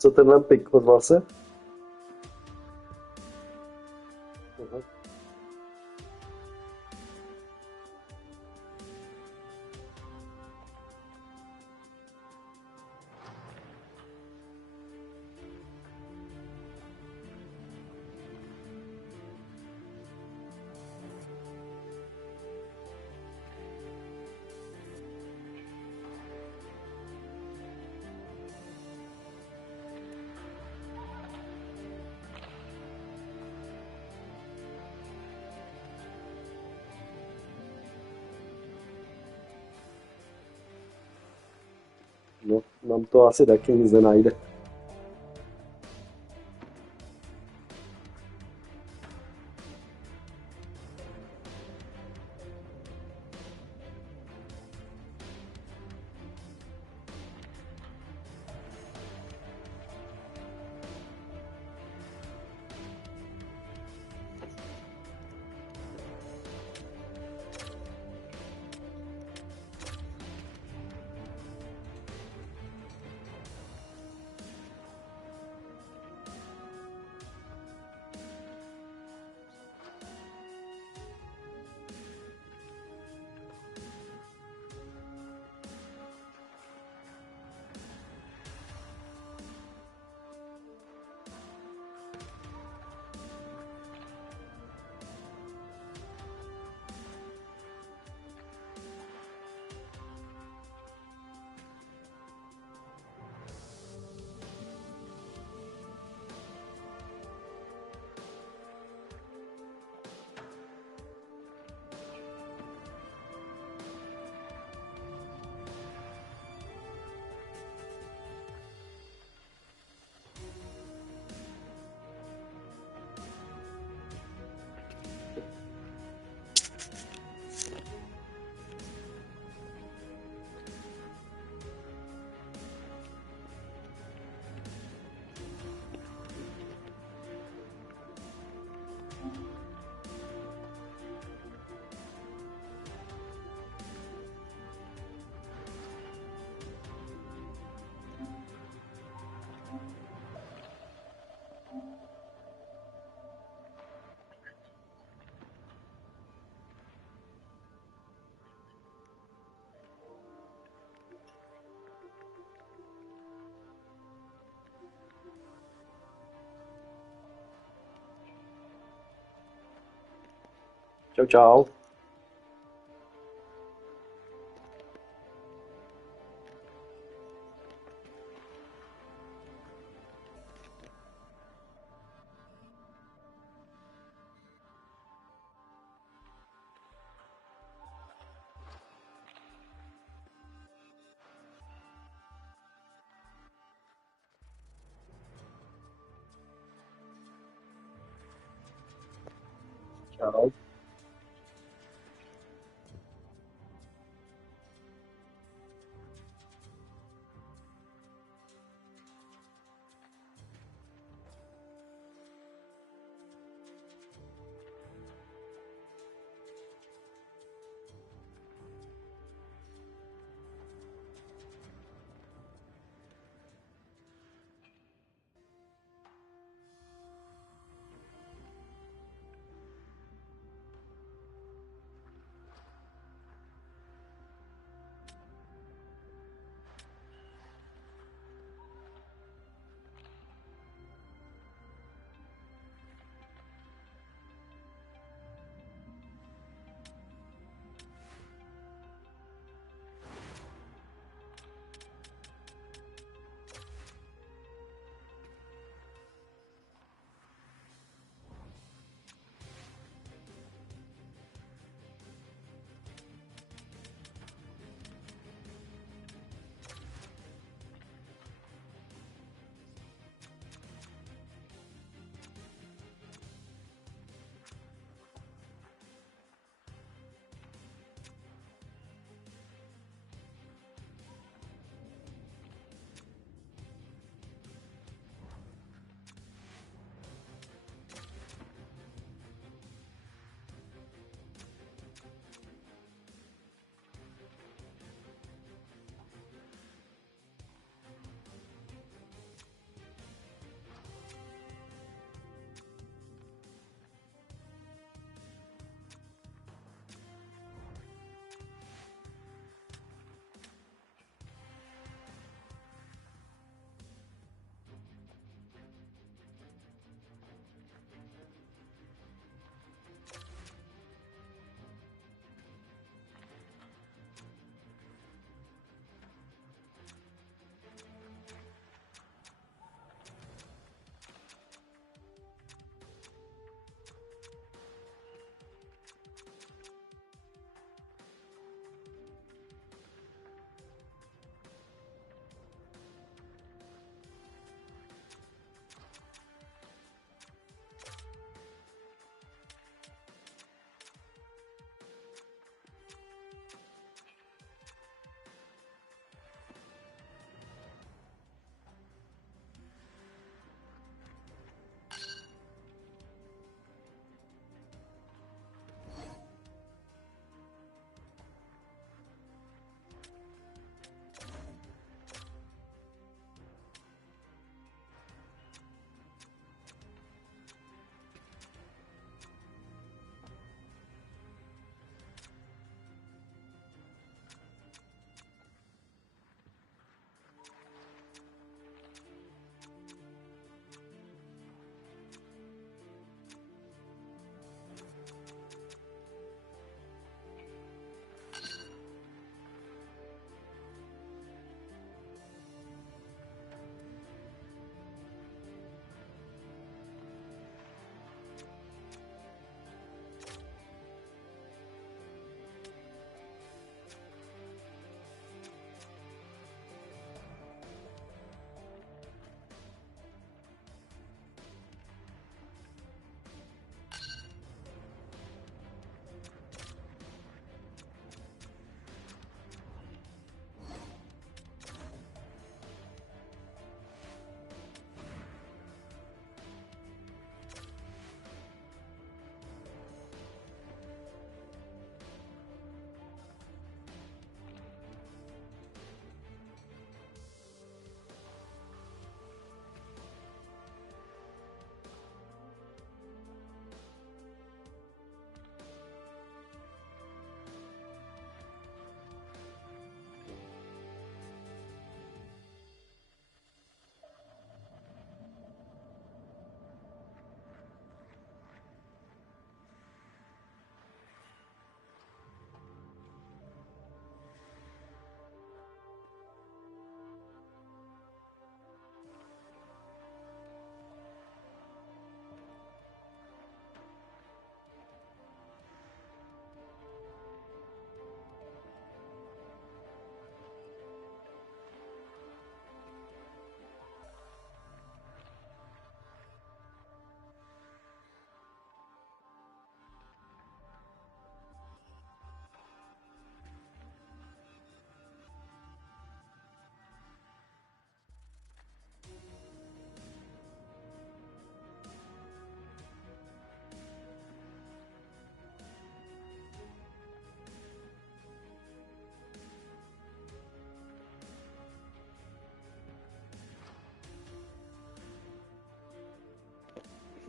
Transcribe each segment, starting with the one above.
Co tenhle pik ozval se? Aha. No, nám to asi taky nic nenajde. Čau, čau. Čau.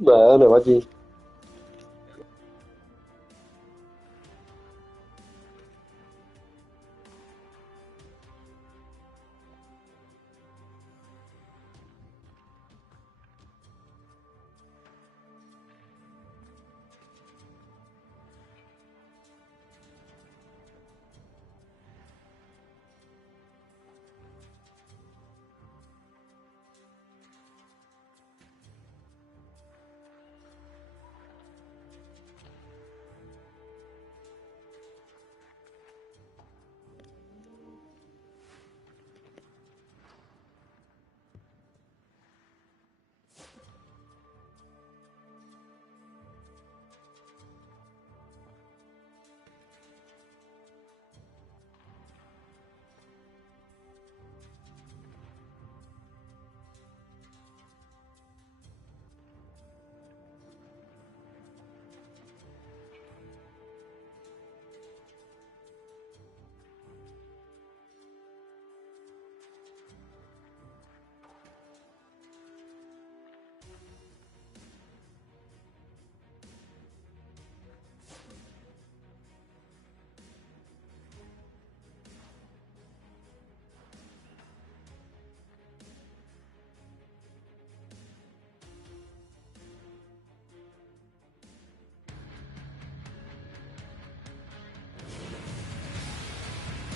Beh, ne vadí.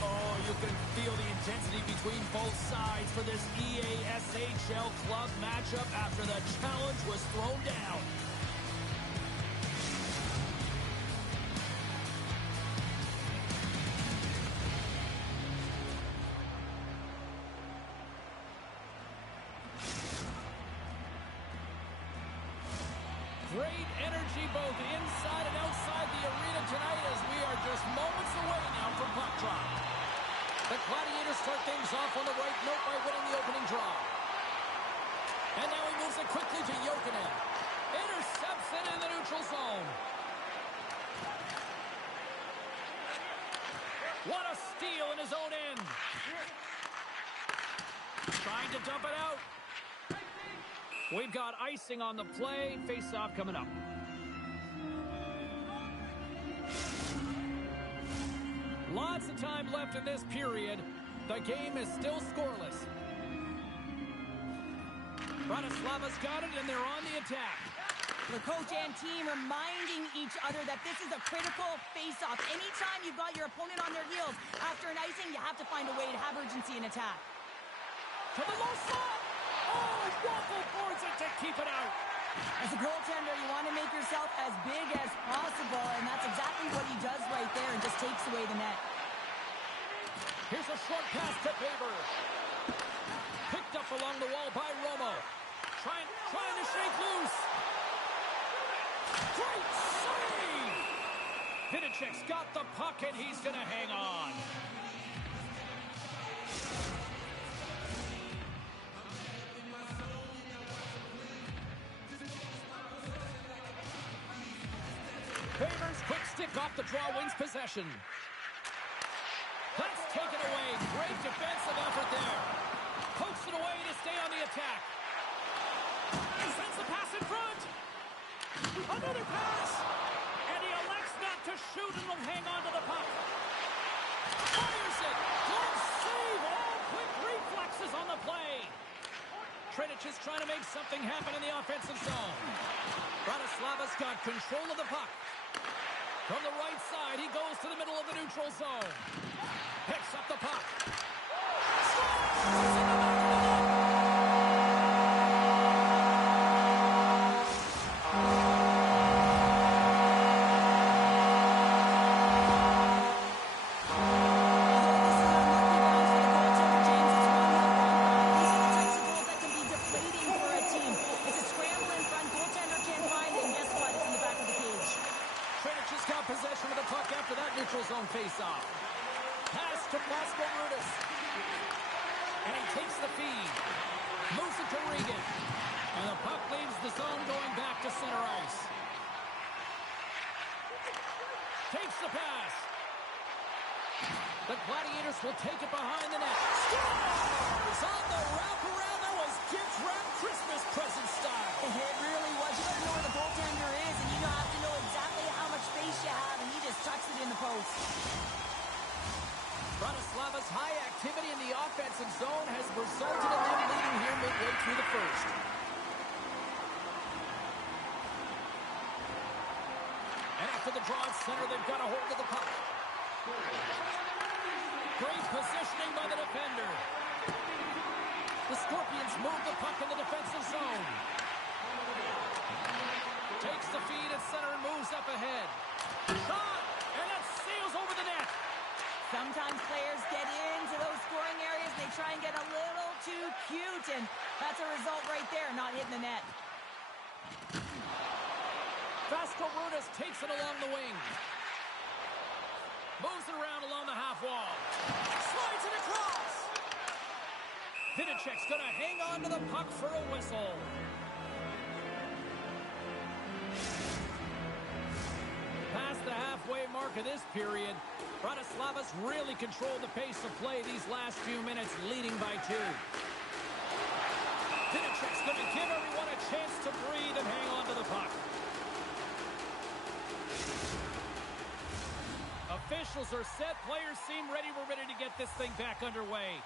Oh, you can feel the intensity between both sides for this EASHL club matchup after the challenge was thrown down. Great energy both inside and outside the arena tonight as we are just moments away now from puck drop. The Gladiators start things off on the right note by winning the opening draw. And now he moves it quickly to Jokinen. Intercepts it in the neutral zone. What a steal in his own end. Trying to dump it out. We've got icing on the play. Face-off coming up. Lots of time left in this period. The game is still scoreless. Bratislava's got it, and they're on the attack. The coach and team reminding each other that this is a critical face-off. Anytime you've got your opponent on their heels after an icing, you have to find a way to have urgency in attack. To the low slot. Oh, Waffle boards it to keep it out. As a goaltender, you want to make yourself as big as possible, and that's exactly what he does right there and just takes away the net. Here's a short pass to Faber. Picked up along the wall by Romo. Trying to shake loose. Great save! Vidicek's got the puck, and he's going to hang on. Faber's quick stick off the draw wins possession. That's taken away. Great defensive effort there. Pokes it away to stay on the attack. And sends the pass in front. Another pass. And he elects not to shoot and will hang on to the puck. Fires it. Glove save. All quick reflexes on the play. Tredic is trying to make something happen in the offensive zone. Bratislava's got control of the puck. From the right side, he goes to the middle of the neutral zone. Picks up the puck. Possession of the puck after that neutral zone face-off. Pass to Bosco Rudis. And he takes the feed. Moves it to Regan. And the puck leaves the zone going back to center ice. Takes the pass. The Gladiators will take it behind the net. Scores on the wraparound. That was gift wrap Christmas present style. It really was. You don't know where the goaltender is, and you have to know exactly how much space you have, and he just tucks it in the post. Bratislava's high activity in the offensive zone has resulted in them leading here midway through the first. And after the draw at center, they've got a hold of the puck. Great positioning by the defender. The Scorpions move the puck in the defensive zone. Takes the feed at center and moves up ahead. Shot! And that sails over the net. Sometimes players get into those scoring areas and they try and get a little too cute, and that's a result right there, not hitting the net. Vasco Rudas takes it along the wing. Moves it around along the half wall. Slides it across. Vidicek's going to hang on to the puck for a whistle. Past the halfway mark of this period, Bratislava's really controlled the pace of play these last few minutes, leading by 2. Vidicek's going to give everyone a chance to breathe and hang on to the puck. Officials are set. Players seem ready. We're ready to get this thing back underway.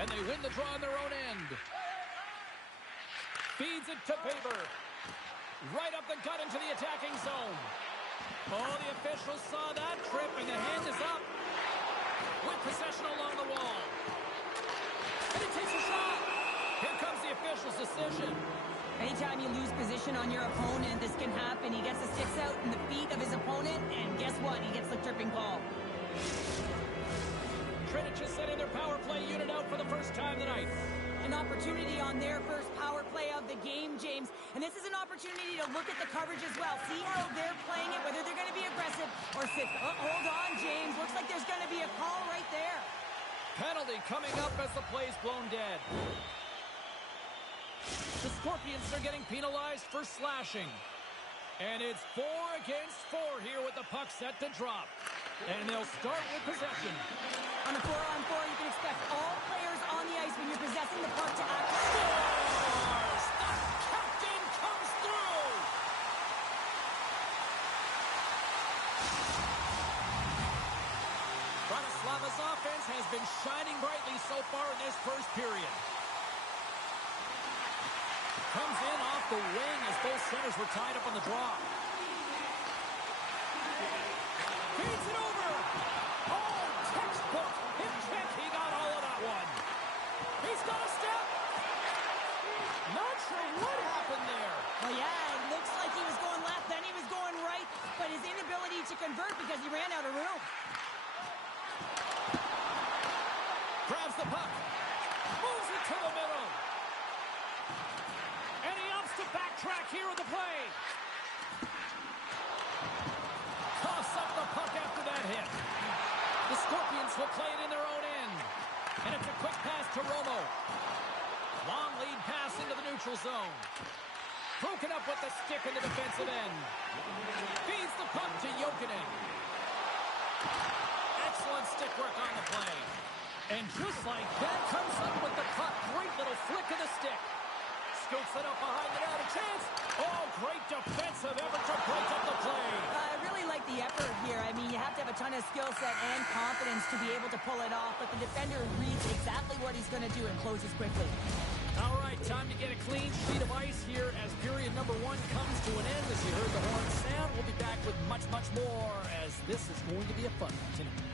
And they win the draw on their own end. Feeds it to Paver. Right up the gut into the attacking zone. Oh, the officials saw that trip, and the hand is up. With possession along the wall. And he takes a shot. Here comes the official's decision. Anytime you lose position on your opponent, this can happen. He gets the sticks out in the feet of his opponent, and guess what? He gets the tripping call. Trinich is setting their power play unit out for the first time tonight. An opportunity on their first power play of the game, James. And this is an opportunity to look at the coverage as well. See how they're playing it, whether they're going to be aggressive or sit. Hold on, James. Looks like there's going to be a call right there. Penalty coming up as the play's blown dead. The Scorpions are getting penalized for slashing. And it's 4 against 4 here with the puck set to drop. And they'll start with possession. On a 4-on-4, you can expect all players on the ice when you're possessing the puck to act. Scores! The captain comes through! Bratislava's offense has been shining brightly so far in this first period. Comes in off the wing as both centers were tied up on the draw. Feeds it over. Oh, textbook. Hip check. He got all of that one. He's got a step. Not sure what happened there. Well, yeah, it looks like he was going left, then he was going right, but his inability to convert because he ran out of room. Grabs the puck. Moves it to the middle. And he opts to backtrack here with the play. Toss up the puck after that hit. The Scorpions will play it in their own end. And it's a quick pass to Romo. Long lead pass into the neutral zone. Broken up with the stick in the defensive end. Feeds the puck to Jokinen. Excellent stick work on the play. And just like that, comes up with the puck. Great little flick of the stick. Scoots it up behind the net. A chance. Oh, great defensive effort to break up the play. I really like the effort here. I mean, you have to have a ton of skill set and confidence to be able to pull it off, but the defender reads exactly what he's going to do and closes quickly. All right, time to get a clean sheet of ice here as period number 1 comes to an end. As you heard the horn sound, we'll be back with much, much more as this is going to be a fun one tonight.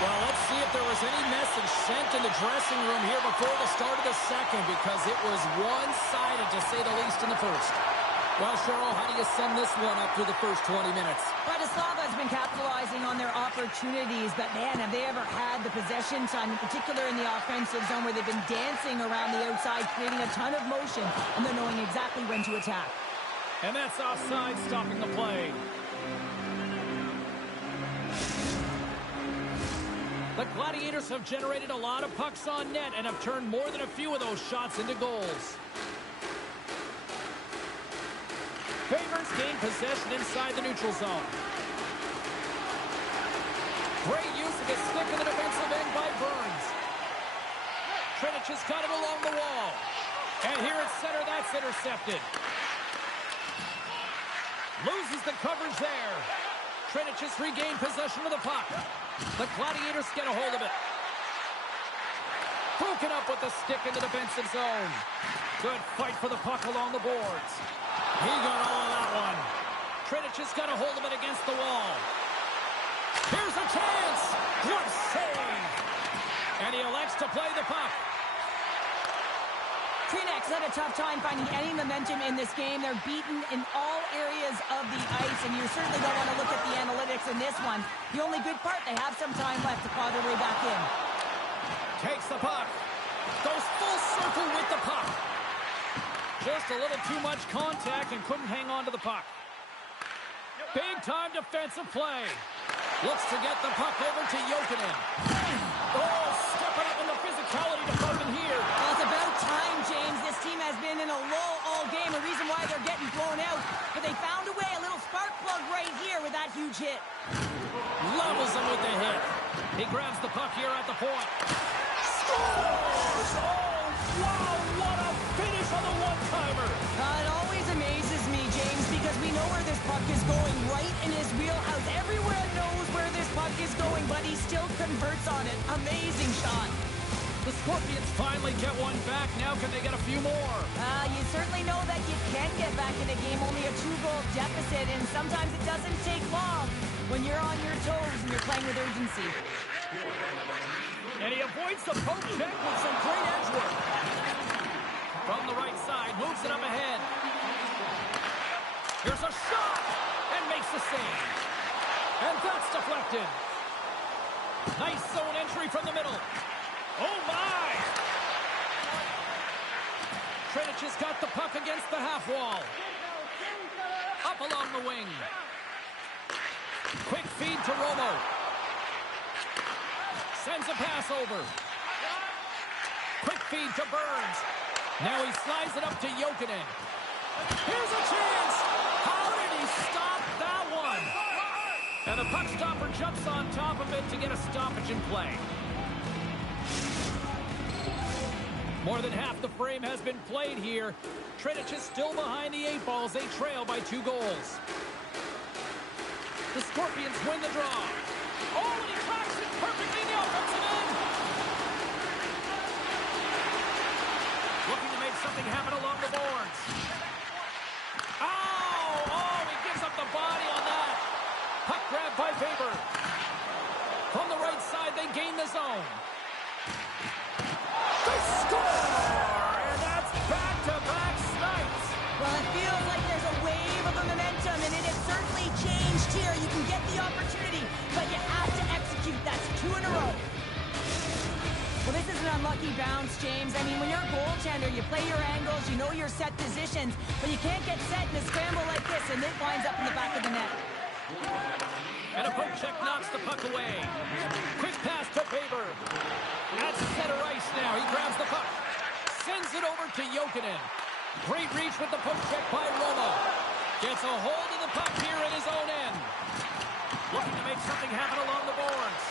Well, let's see if there was any message sent in the dressing room here before the start of the second, because it was one-sided, to say the least, in the first. Well, Cheryl, how do you sum this one up through the first 20 minutes? Bratislava has been capitalizing on their opportunities, but man, have they ever had the possession time, in particular in the offensive zone, where they've been dancing around the outside, creating a ton of motion, and they're knowing exactly when to attack. And that's offside, stopping the play. The Gladiators have generated a lot of pucks on net and have turned more than a few of those shots into goals. Favors gain possession inside the neutral zone. Great use of his stick in the defensive end by Burns. Trinich has got it along the wall. And here at center, that's intercepted. Loses the coverage there. Trinich has regained possession of the puck. The Gladiators get a hold of it. Broken up with the stick in the defensive zone. Good fight for the puck along the boards. He got all of that one. Trinich has got a hold of it against the wall. Here's a chance. Good save. And he elects to play the puck. Trinix had a tough time finding any momentum in this game. They're beaten in all areas of the ice, and you certainly don't want to look at the analytics in this one. The only good part, they have some time left to claw their way back in. Takes the puck. Goes full circle with the puck. Just a little too much contact and couldn't hang on to the puck. Big-time defensive play. Looks to get the puck over to Jokinen. Oh, stepping up in the physicality department here. Well, it's about time, James. This team has been in a lull all game, a reason why they're getting blown out. But they found a way, a little spark plug right here with that huge hit. Levels him with the hit. He grabs the puck here at the point. Scores! Oh, wow, what a finish on the one-timer. It always amazes me, James, because we know where this puck is going, right in his wheelhouse. Everyone knows where this puck is going, but he still converts on it. Amazing shot. The Scorpions finally get one back. Now can they get a few more? You certainly know that you can get back in a game, only a 2-goal deficit, and sometimes it doesn't take long when you're on your toes and you're playing with urgency. And he avoids the poke check with some great edge work. From the right side, moves it up ahead. Here's a shot, and makes the save. And that's deflected. Nice zone entry from the middle. Oh, my! Trinich has got the puck against the half wall. Up along the wing. Quick feed to Romo. Sends a pass over. Quick feed to Burns. Now he slides it up to Jokinen. Here's a chance! How did he stop that one? And the puck stopper jumps on top of it to get a stoppage in play. More than half the frame has been played here. Trinich is still behind the 8 balls. They trail by 2 goals. The Scorpions win the draw. Oh, and he tracks it perfectly in the offensive end. Looking to make something happen along the boards. Oh, he gives up the body on that. Puck grab by Faber. From the right side, they gain the zone. They score! And that's back-to-back snipes. Well, it feels like there's a wave of momentum, and it has certainly changed here. You can get the opportunity, but you have to execute. That's 2 in a row. Well, this is an unlucky bounce, James. I mean, when you're a goaltender, you play your angles, you know your set positions, but you can't get set in a scramble like this, and it winds up in the back of the net. And a poke check knocks the puck away. Quick pass to Faber. That's center ice now. He grabs the puck. Sends it over to Jokinen. Great reach with the poke check by Romo. Gets a hold of the puck here at his own end. Looking to make something happen along the boards.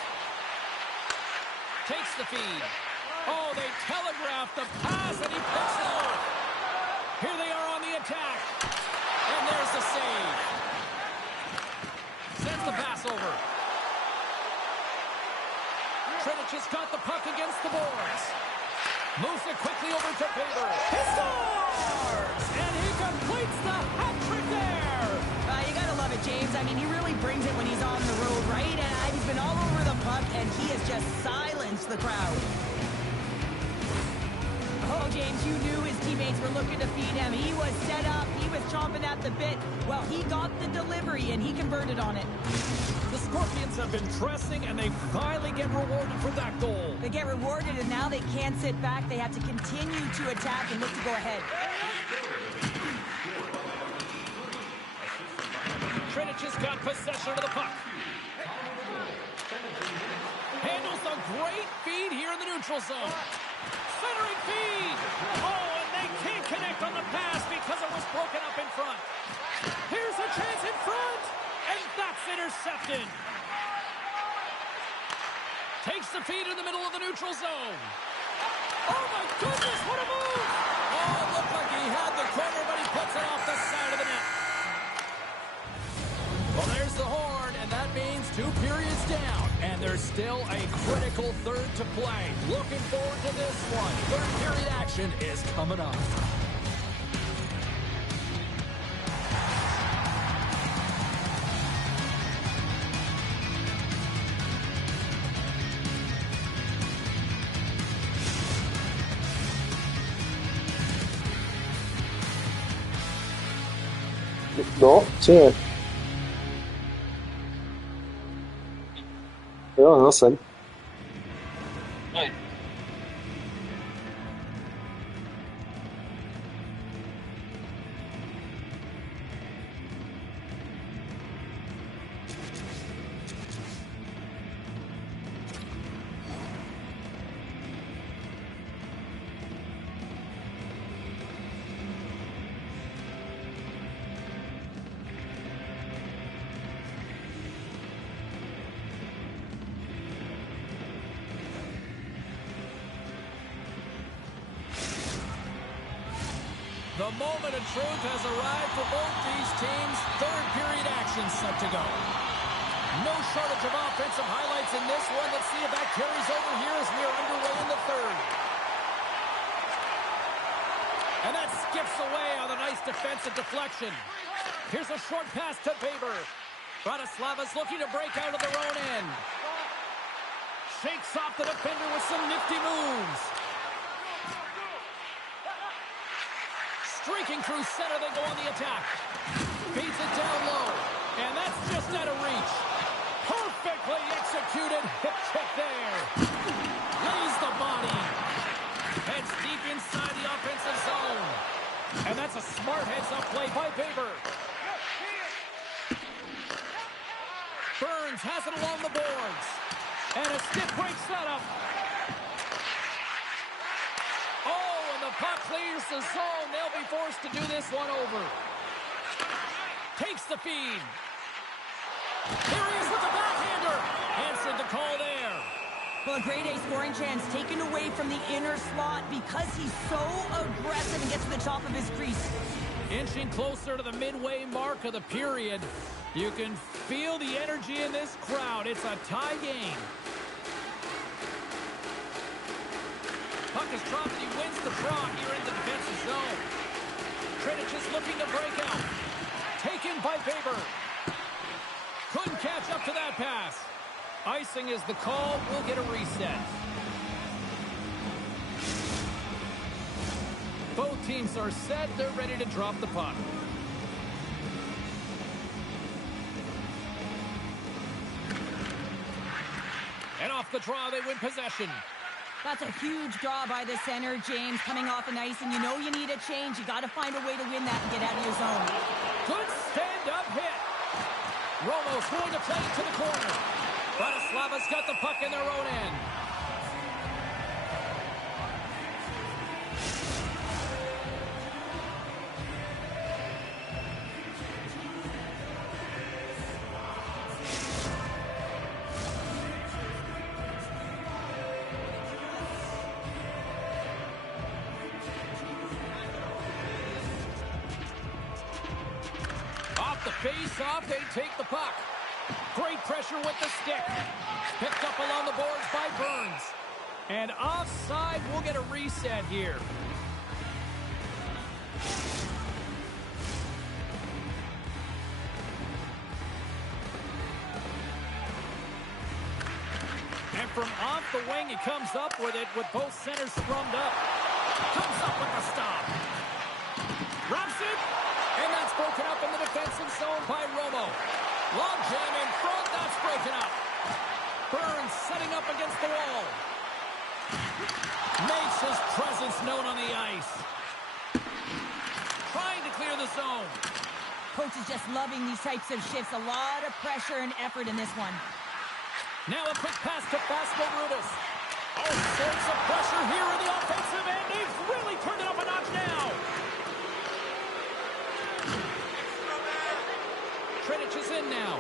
Takes the feed. Oh, they telegraph the pass, and he picks it off. Here they are on the attack. And there's the save. Sends the pass over. Trinich has got the puck against the boards. Moves it quickly over to Faber. He scores! And he completes the hat trick there. You gotta love it, James. I mean, he really brings it when he's on the road, right? And he's been all over the puck, and he has just silenced the crowd. Oh, James, you knew his teammates were looking to feed him. He was set up. He was chomping at the bit. Well, he got the delivery, and he converted on it. The Scorpions have been pressing, and they finally get rewarded for that goal. They get rewarded, and now they can't sit back. They have to continue to attack and look to go ahead. Trinich has got possession of the puck. Handles a great feed here in the neutral zone. Centering feed. Oh, and they can't connect on the pass because it was broken up in front. Here's a chance in front, and that's intercepted. Takes the feed in the middle of the neutral zone. Oh, my goodness, what a move! Oh, it looked like he had the corner, but he puts it off the side of the net. Well, there's the horn, and that means 2 periods down. And there's still a critical third to play. Looking forward to this one. Third period action is coming up. No, c'è. Però non sen. The moment of truth has arrived for both these teams. Third period action set to go. No shortage of offensive highlights in this one. Let's see if that carries over here as we are underway in the third. And that skips away on a nice defensive deflection. Here's a short pass to Weber. Bratislava's looking to break out of their own end. Shakes off the defender with some nifty moves. Streaking through center, they go on the attack. Feeds it down low. And that's just out of reach. Perfectly executed hip check there. Lays the body. Heads deep inside the offensive zone. And that's a smart heads-up play by Weber. Burns has it along the boards. And a stiff break setup. Oh, and the puck clears the zone. They'll be forced to do this one over. Takes the feed. Here he is with the backhander. Answered the call there. Well, a grade A scoring chance taken away from the inner slot because he's so aggressive and gets to the top of his crease. Inching closer to the midway mark of the period. You can feel the energy in this crowd. It's a tie game. Puck is dropped and he wins the draw here in the defensive zone. Trinich is looking to break out. Taken by Weber. Couldn't catch up to that pass. Icing is the call. We'll get a reset. Both teams are set. They're ready to drop the puck. And off the draw, they win possession. That's a huge draw by the center, James, coming off the ice, and you know you need a change. You got to find a way to win that and get out of your zone. Good stand-up hit. Romo's going to play it to the corner. Bratislava's got the puck in their own end. Face-off, they take the puck. Great pressure with the stick. Picked up along the boards by Burns. And offside, we'll get a reset here. And And from off the wing, he comes up with it with both centers scrummed up. Comes up with a stop. Wraps it. And that's broken up in the defensive zone by Romo. Long jam in front. That's broken up. Burns setting up against the wall. Makes his presence known on the ice. Trying to clear the zone. Coach is just loving these types of shifts. A lot of pressure and effort in this one. Now a quick pass to Vasco Rudis. All sorts of pressure here in the offensive end. They've really turned it up a notch now. Tredic is in now.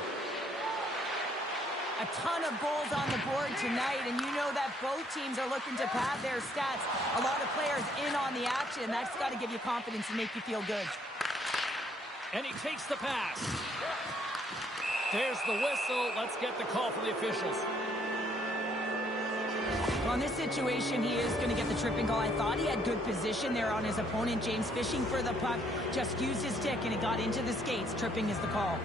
A ton of goals on the board tonight, and you know that both teams are looking to pad their stats. A lot of players in on the action. That's got to give you confidence and make you feel good. And he takes the pass. There's the whistle. Let's get the call from the officials. Well, in this situation, he is going to get the tripping call. I thought he had good position there on his opponent. James fishing for the puck. Just used his stick, and it got into the skates. Tripping is the call.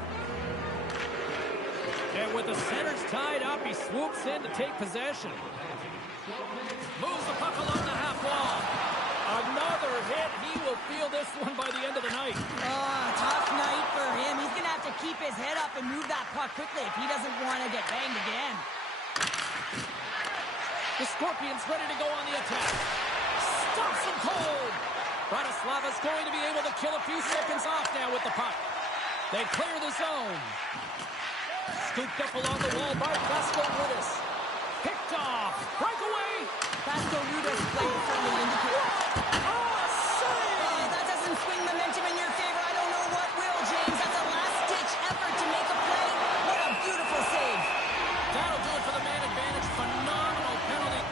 And with the centers tied up, he swoops in to take possession. Moves the puck along the half wall. Another hit. He will feel this one by the end of the night. Tough night for him. He's going to have to keep his head up and move that puck quickly if he doesn't want to get banged again. The Scorpions ready to go on the attack. Stops him cold. Bratislava's going to be able to kill a few seconds off now with the puck. They clear the zone. Scooped up along the wall by Vasco Rudis. Picked off. Breakaway. Vasco Rudis played firmly into the that doesn't swing momentum in your favor. I don't know what will, James. That's a last-ditch effort to make a play. What a beautiful save. That'll do it for the man advantage. Phenomenal penalty.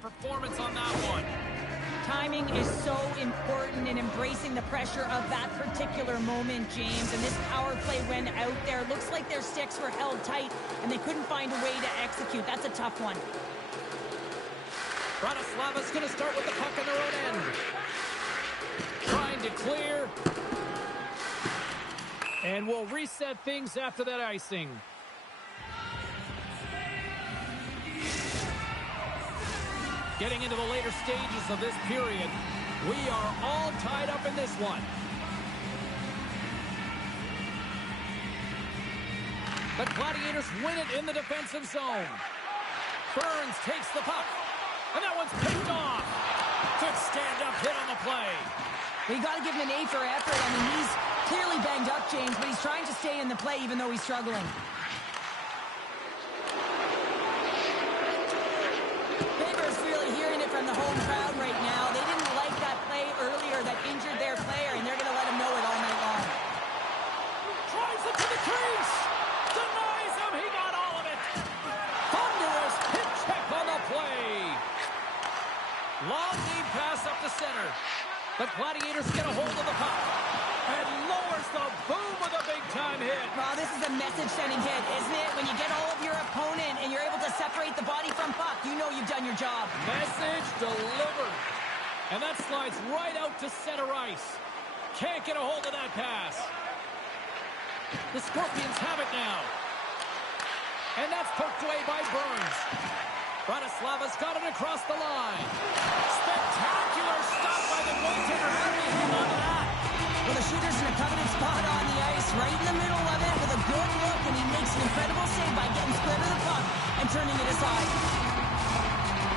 Performance on that one. Timing is so important in embracing the pressure of that particular moment, James. And this power play went out there. Looks like their sticks were held tight, and they couldn't find a way to execute. That's a tough one. Bratislava's going to start with the puck on their own end. Trying to clear. And we'll reset things after that icing. Getting into the later stages of this period, we are all tied up in this one. The Gladiators win it in the defensive zone. Burns takes the puck, and that one's picked off. Good stand-up hit on the play. You got to give him an A for effort. I mean, he's clearly banged up, James, but he's trying to stay in the play even though he's struggling. From the home crowd right now. They didn't like that play earlier that injured their player, and they're going to let him know it all night long. Drives it to the crease. Denies him. He got all of it. Thunderous hit check on the play. Long deep pass up the center. The Gladiators get a hold of the puck and lowers the boom with a big-time hit. Wow, this is a message-sending hit, isn't it? When you get all of your opponent and you're able to separate the body from puck, you know you've done your job. Message delivered. And that slides right out to center ice. Can't get a hold of that pass. The Scorpions have it now. And that's poked away by Burns. Bratislava's got it across the line. Spectacular stop by the goaltender. How do you hang on to that? Well, the shooter's in a coveted spot on the ice, right in the middle of it with a good look, and he makes an incredible save by getting square to the puck and turning it aside.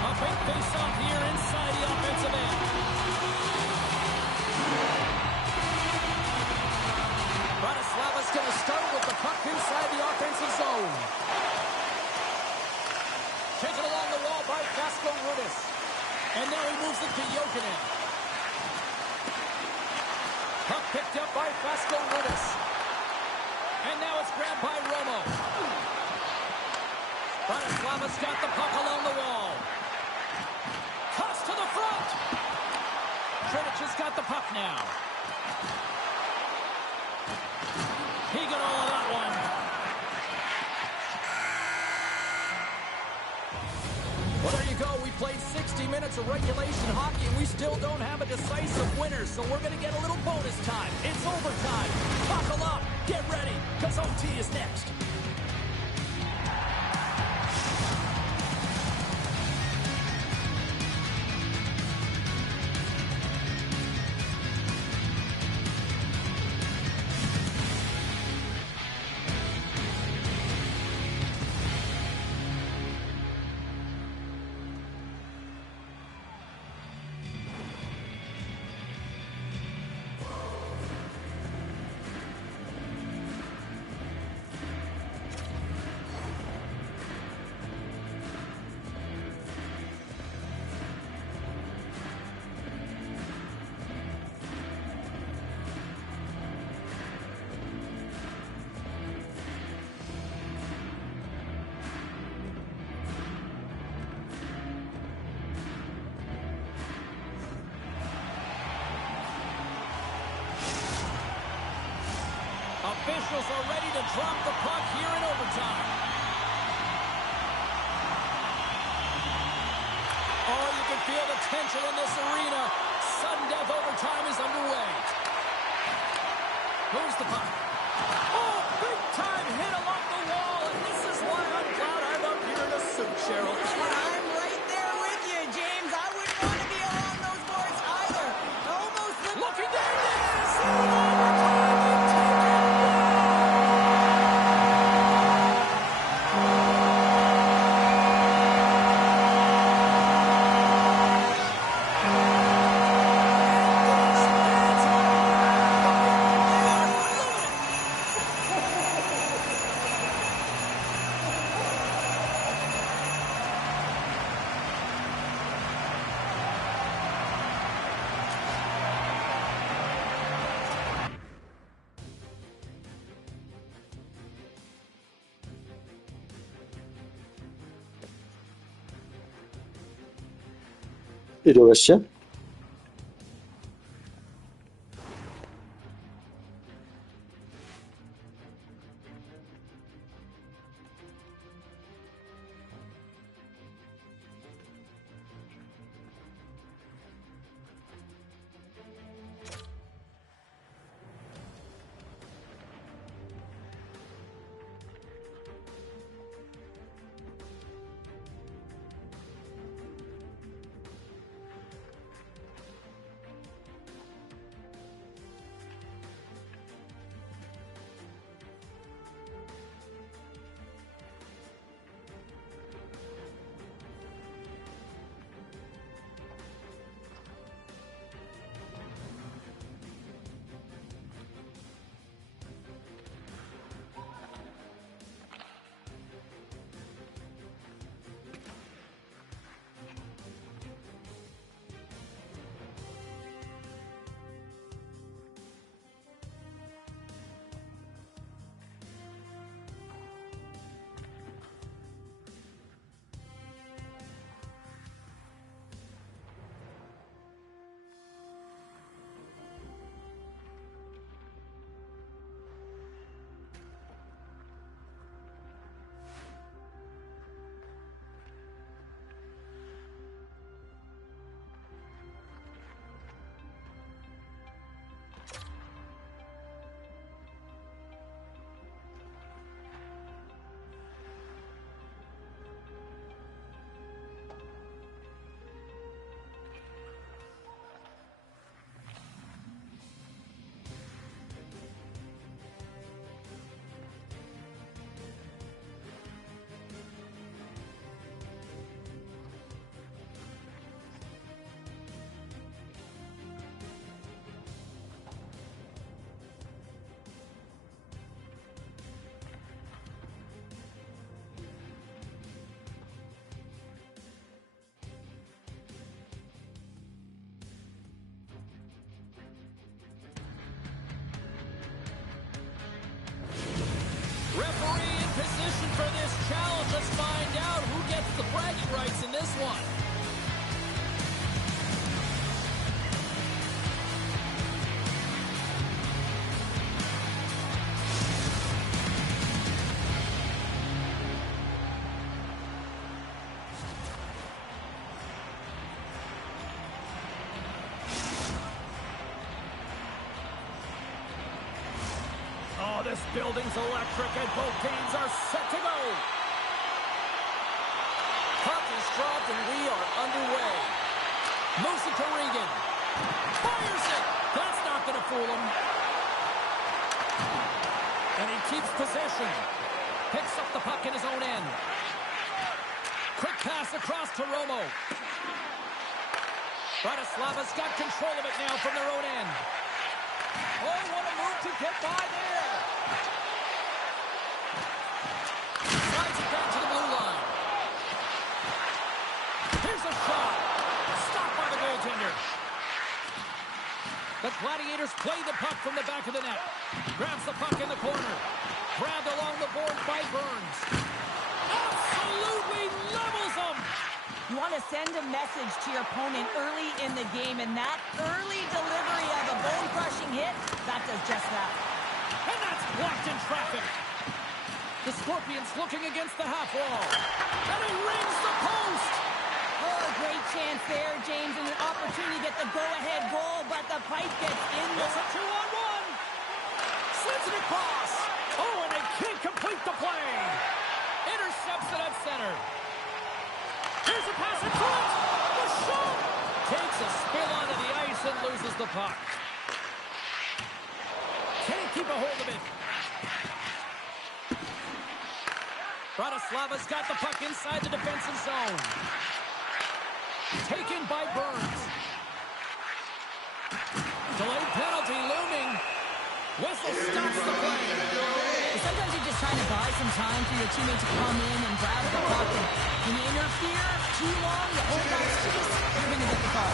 A big face-off here inside the offensive end. Bratislava's going to start with the puck inside the offensive zone. Taken along the wall by Vasco Rudis. And now he moves it to Jokinen. Puck picked up by Vasco Rudis. And now it's grabbed by Romo. Bratislava's got the puck along the wall. Toss to the front. Trinic has got the puck now. He got all of that one. Well, there you go. We played 60 minutes of regulation hockey, and we still don't have a decisive winner, so we're going to get a little bonus time. It's overtime. Buckle up. Get ready, because OT is next. Officials are ready to drop the puck here in overtime. Oh, you can feel the tension in this arena. Sudden death overtime is underway. Moves the puck. Oh, big time hit along the wall, and this is why I'm glad I'm up here in a suit, Cheryl. I'm right there with you, James. I wouldn't want to be around those boards either. Almost Looking there it is! Overtime! Idzie wreszcie. building's electric and both teams are set to go. Puck is dropped and we are underway. Moves it to Regan. Fires it. That's not going to fool him. And he keeps possession. Picks up the puck in his own end. Quick pass across to Romo. Bratislava's got control of it now from their own end. Oh, what a move to get by there. Slides it back to the blue line. Here's a shot. Stopped by the goaltender. The Gladiators play the puck from the back of the net. Grabs the puck in the corner. Grabbed along the board by Burns. Absolutely levels them. You want to send a message to your opponent early in the game, and that early delivery of a bone-crushing hit, that does just that. And that's blocked in traffic. The Scorpions looking against the half wall. And he rings the post. Oh, a great chance there, James, and an opportunity to get the go-ahead goal, but the pipe gets in there. It's a 2-on-1. Slips it across. Oh, and they can't complete the play. Intercepts it at center. Here's a pass in front. The shot. Takes a spill onto the ice and loses the puck. Can't keep a hold of it. Bratislava's got the puck inside the defensive zone. Taken by Burns. Delayed penalty looming. Whistle stops the play. Sometimes you're just trying to buy some time for your teammate to come in and grab the puck. And when you interfere too long, you hold back space, you're going to get the call.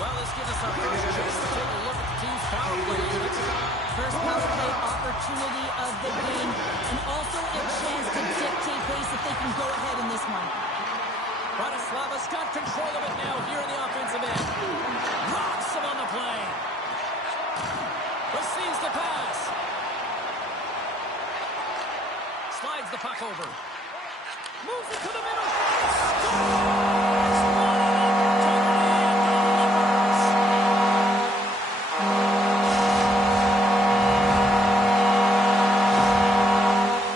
Well, this gives us our first chance to take a look at the team's power play unit. First power play opportunity of the game, and also a chance to dictate pace if they can go ahead in this one. Bratislava's got control of it now here in the offensive end. Rocks him on the play. Receives the pass. Slides the puck over. Moves it to the middle. Scores!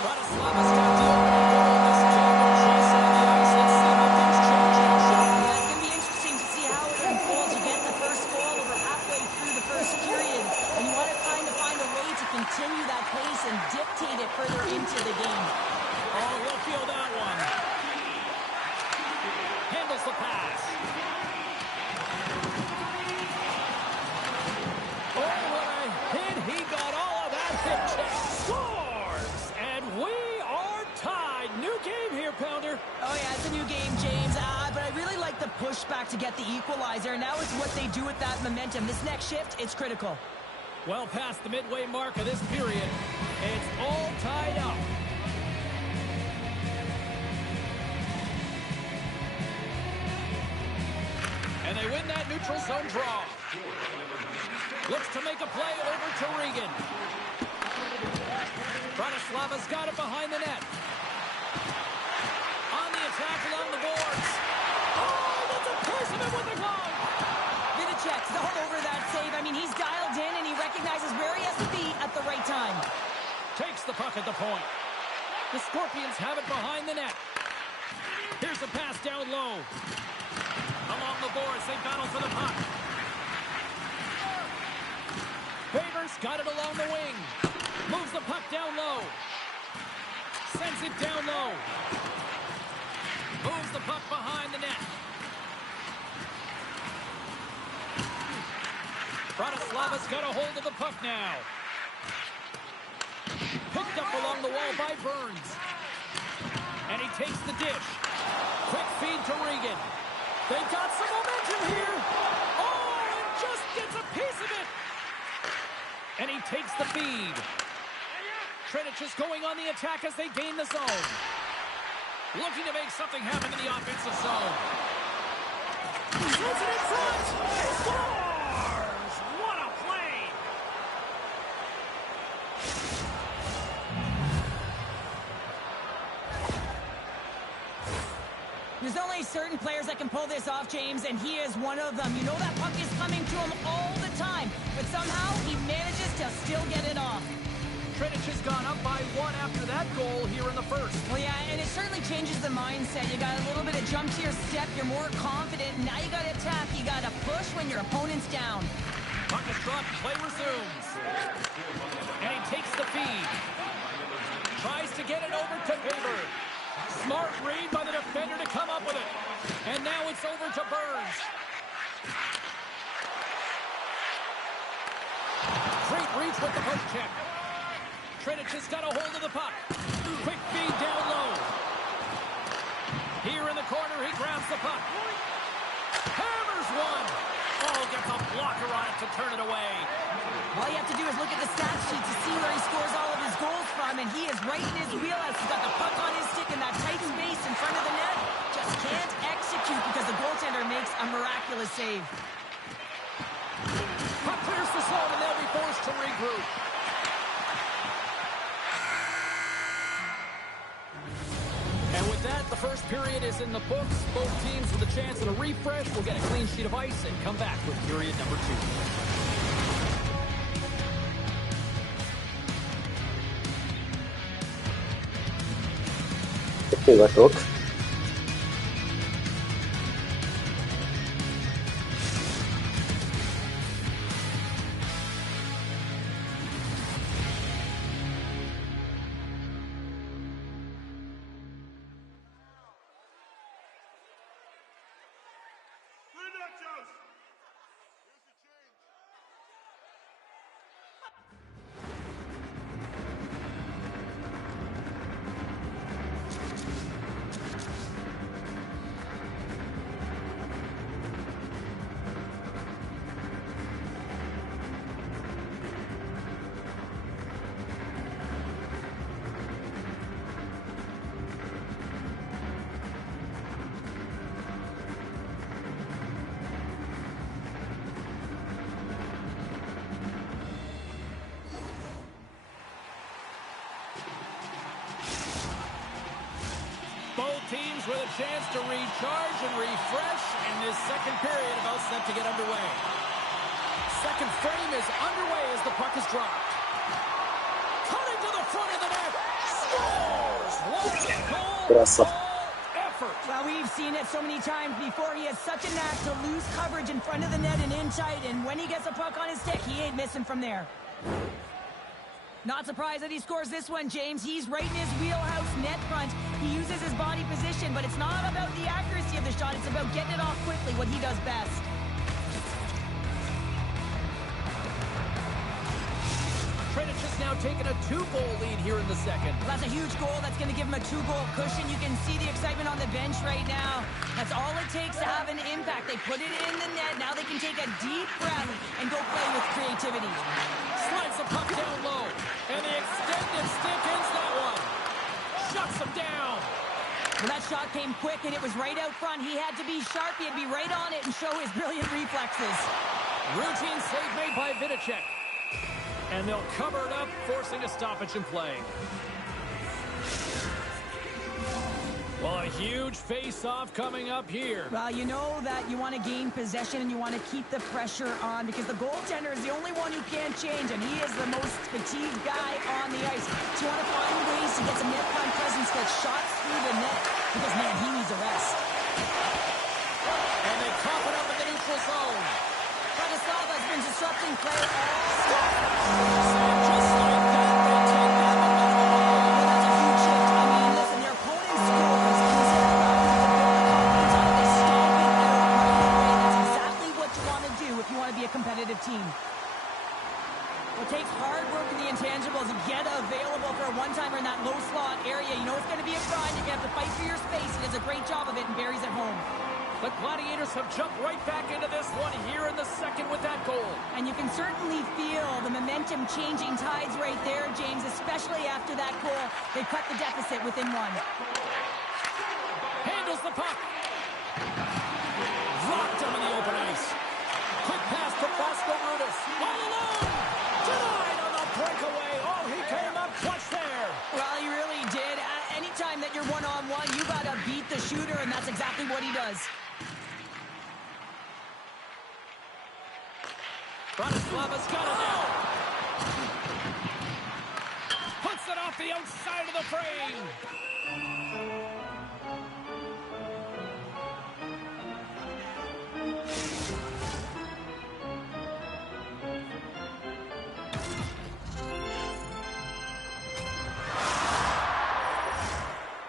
Bratislava's got the opening goal in this game. And Jason on the ice. Let's see how things change in the shot. Yeah, it's going to be interesting to see how it unfolds. You get the first goal over halfway through the first period, and you want to find a way to continue that pace and dictate it further into the game. Oh, we'll feel that one. Handles the pass. Oh, what a hit. He got all of that hit check. Scores! And we are tied. New game here, Pounder. Oh, yeah, it's a new game, James. But I really like the pushback to get the equalizer. Now it's what they do with that momentum. This next shift, it's critical. Well past the midway mark of this period. It's all tied up. And they win that neutral zone draw. Looks to make a play over to Regan. Bratislava's got it behind the net. On the attack along the boards. Oh, that's a piece of it with the glove. Vidicek's all over that save. I mean, he's dialed in and he recognizes where he has to be at the right time. Takes the puck at the point. The Scorpions have it behind the net. Here's a pass down low. Along the boards, they battle for the puck. Favors got it along the wing. Moves the puck down low. Sends it down low. Moves the puck behind the net. Bratislava's got a hold of the puck now. Picked up along the wall by Burns. And he takes the dish. Quick feed to Regan. They've got some momentum here. Oh, and just gets a piece of it. And he takes the feed. Trinich is going on the attack as they gain the zone. Looking to make something happen in the offensive zone. He puts it in front. Scores! What a play! There's only only certain players that can pull this off, James, and he is one of them. You know that puck is coming to him all the time, but somehow he manages to still get it off. Trinich has gone up by 1 after that goal here in the first. Well, yeah, and it certainly changes the mindset. You got a little bit of jump to your step. You're more confident. Now you got to attack. You got to push when your opponent's down. Puck is dropped. Play resumes. And he takes the feed. Tries to get it over to Faber. Smart read by the defender to come up with it. And now it's over to Burns. Great reach with the poke check. Trinich has got a hold of the puck. Quick feed down low. Here in the corner, he grabs the puck. Hammers one. Oh, gets a blocker on it to turn it away. All you have to do is look at the stat sheet to see where he scores all of his goals from, and he is right in his wheelhouse. He's got the puck on his stick in that tight space in front of the net. Just can't execute because the goaltender makes a miraculous save. Puck clears the zone, and they'll be forced to regroup. And with that, the first period is in the books. Both teams with a chance at a refresh will get a clean sheet of ice and come back with period number 2. Oké, vagyok. Both teams with a chance to recharge and refresh, and this second period about set to get underway. Second frame is underway as the puck is dropped. Coming to the front of the net. Scores! What a goal! Krasa. Effort! Well, we've seen it so many times before. He has such a knack to lose coverage in front of the net and in tight, and when he gets a puck on his stick, he ain't missing from there. Not surprised that he scores this one, James. He's right in his wheelhouse net front. He uses his body position, but it's not about the accuracy of the shot. It's about getting it off quickly, what he does best. Trinich has now taken a 2-goal lead here in the second. Well, that's a huge goal. That's going to give him a 2-goal cushion. You can see the excitement on the bench right now. That's all it takes to have an impact. They put it in the net. Now they can take a deep breath and go play with creativity. Slides the puck down low. And the extended stick ends that one. Shuts him down. Well, that shot came quick, and it was right out front. He had to be sharp. He had to be right on it and show his brilliant reflexes. Routine save made by Vidicek. And they'll cover it up, forcing a stoppage in play. Well, a huge face-off coming up here. Well, you know that you want to gain possession and you want to keep the pressure on because the goaltender is the only one who can't change, and he is the most fatigued guy on the ice. So you want to find ways to get some net front presence, get shots through the net, because, man, he needs a rest. And they cough it up in the neutral zone. Pratislava has been disrupting play all And just like that, they take that one. Well, that's a huge shift. I mean, listen, their opponent scores. Consider confidence on it. They stomp it out right away. That's exactly what you want to do if you want to be a competitive team. It takes hard work in the intangibles to get available for a one-timer in that low slot area. You know it's going to be a grind. You're going to have to fight for your space. He does a great job of it, and Barry's at home. The Gladiators have jumped right back into this one here in the second with that goal. And you can certainly feel the momentum changing tides right there, James, especially after that goal. They cut the deficit within one. Handles the puck. Rocked him in the open ice. Quick pass to Bosco Rudis. All alone. Denied on the breakaway. Oh, he came up clutch there. Well, he really did. Anytime that you're one-on-one, you got to beat the shooter, and that's exactly what what he does. Bratislava's got it now. Puts it off the outside of the frame.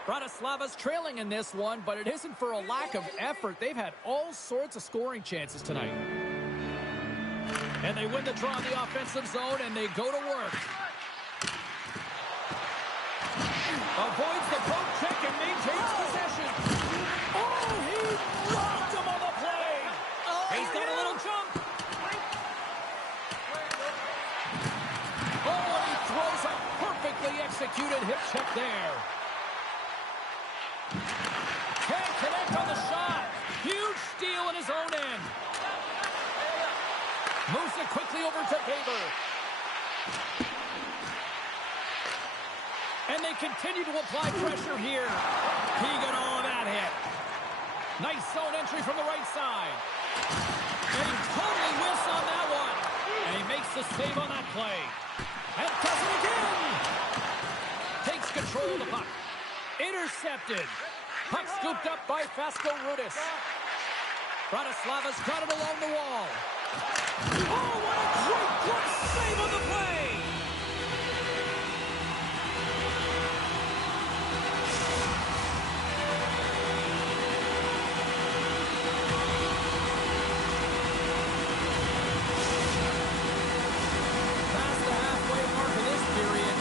Bratislava's trailing in this one, but it isn't for a lack of effort. They've had all sorts of scoring chances tonight. And they win the draw in the offensive zone, and they go to work. Avoids the poke check and maintains possession. Oh, he rocked him on the play. He's got a little jump. Oh, and he throws a perfectly executed hip check there. Can't connect on the shot. Huge steal in his own end. Moves it quickly over to Faber. And they continue to apply pressure here. He got all of that hit. Nice zone entry from the right side. And he totally whiffs on that one. And he makes the save on that play. And does it again. Takes control of the puck. Intercepted. Puck scooped up by Fasco Rudis. Bratislava's got it along the wall. Oh, what a great save on the play! Past the halfway mark of this period,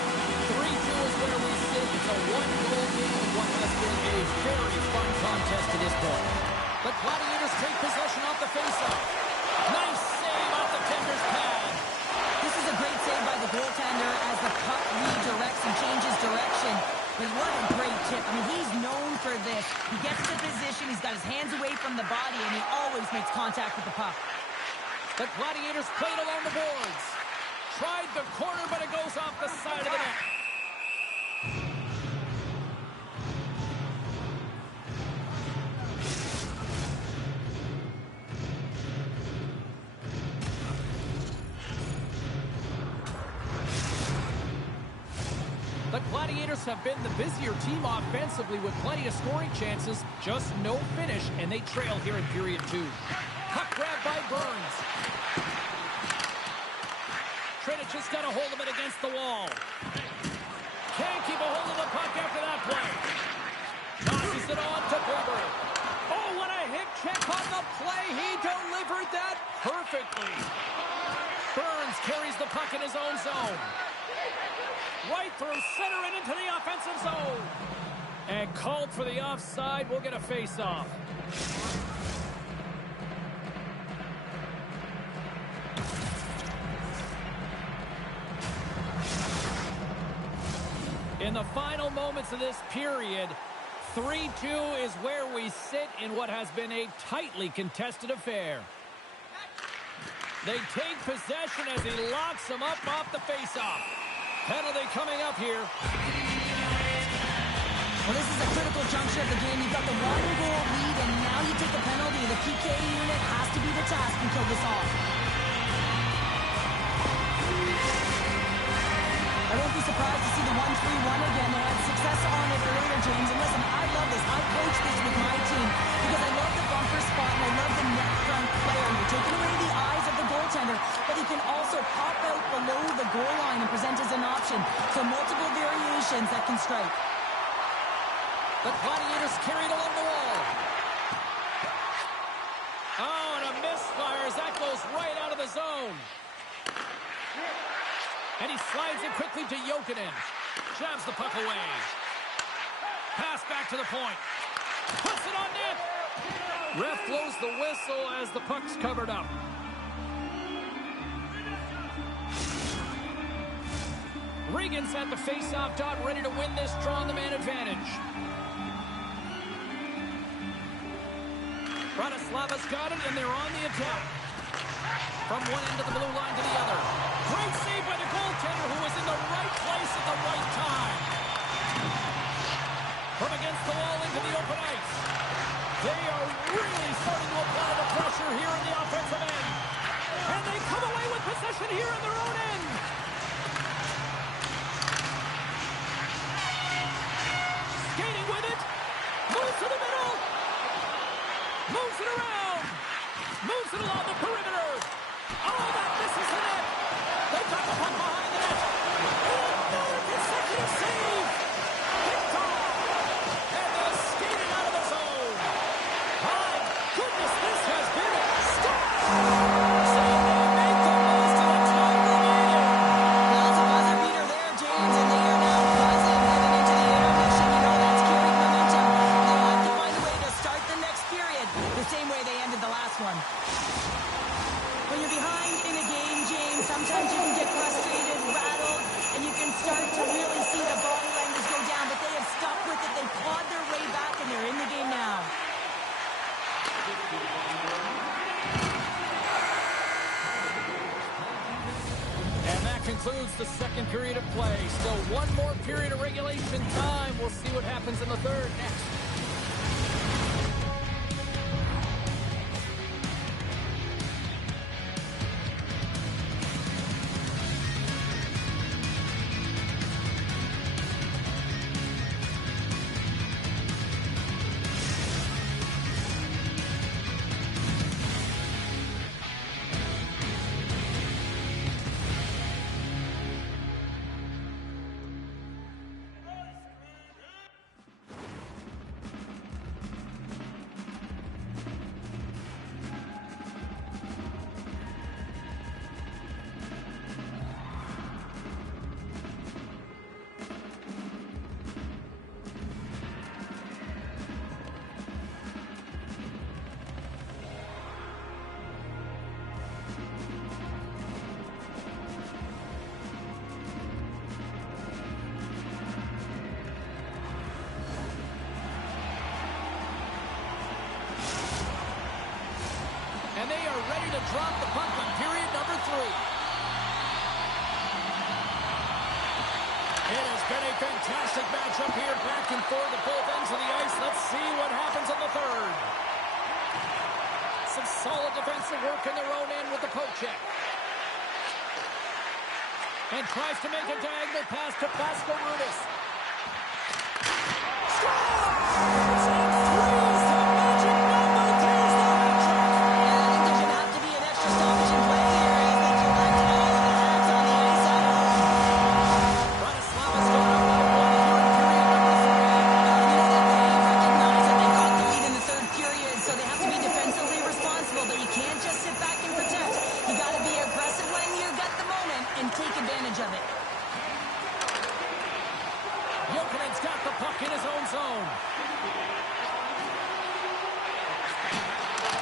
3-2 is where we sit. It's a one-goal game in what has been a very fun contest to this point. The Gladiators take possession off the faceoff. Nice save off the tender's pad. This is a great save by the goaltender as the puck redirects and changes direction. But what a great tip. I mean, he's known for this. He gets to position, he's got his hands away from the body, and he always makes contact with the puck. The Gladiators played along the boards. Tried the corner, but it goes off the side of the net. The Gladiators have been the busier team offensively with plenty of scoring chances, just no finish, and they trail here in period 2. Puck grab by Burns. Trinich has got a hold of it against the wall. Can't keep a hold of the puck after that play. Tosses it on to Faber. Oh, what a hip check on the play. He delivered that perfectly. Burns carries the puck in his own zone. Right through center and into the offensive zone. And called for the offside. We'll get a face-off. In the final moments of this period, 3-2 is where we sit in what has been a tightly contested affair. They take possession as he locks them up off the face-off. Penalty coming up here. Well, this is a critical juncture of the game. You've got the one-goal lead, and now you take the penalty. The PK unit has to be the task and kill this off. I won't be surprised to see the 1-3-1 again. They had success on it earlier, James. And listen, I love this. I coach this with my team because I love the bumper spot and I love the net front player. You're taking away the eyes of the goaltender, but he can also pop out below the goal line and present as an option. So multiple variations that can strike. The Gladiators carried along the wall. Oh, and a misfire as that goes right out of the zone. And he slides it quickly to Jokinen. Jabs the puck away. Pass back to the point. Puts it on net. Ref blows the whistle as the puck's covered up. Regan's at the face-off dot, ready to win this draw on the man advantage. Bratislava's got it, and they're on the attack. From one end of the blue line to the other. Great save by the goaltender, who was in the right place at the right time. From against the wall into the open ice. They are here in their own end. Skating with it. Moves to the middle. Moves it around. Moves it along the perimeter. Oh, that misses the net. They've got the puck behind the net. Another consecutive save. Picked off. And they're skating out of the zone. My goodness, this has been a stop. So they make the most of the time remaining. Well, it's a buzzer beater there, James, and they are now buzzing heading into the intermission. You know that's carrying momentum. They'll have to find a way to start the next period the same way they ended the last one. When you're behind in a game, James, sometimes you can get frustrated, rattled, and you can start to really see the body language go down, but they have stuck with it. They've clawed their way back, and they're in the game now. And that concludes the second period of play. Still one more period of regulation time. We'll see what happens in the third next. And they are ready to drop the puck on period number 3. It has been a fantastic matchup here, back and forth at both ends of the ice. Let's see what happens in the third. Some solid defensive work in their own end with the poke check. And tries to make a diagonal pass to Pascal Rudis. Scores! And threes the magic number. There's the hat trick. Yeah, I think there's going to have to be an extra stoppage in play here as they collected all of the hats on the ice at home. Bratislava's going up by 1 here in period number 3. You know that they recognize that they've got the lead in the third period, so they have to be defensively responsible, but you can't just sit back and protect. You got to be aggressive when you got the moment and take advantage of it. Jokinen's got the puck in his own zone.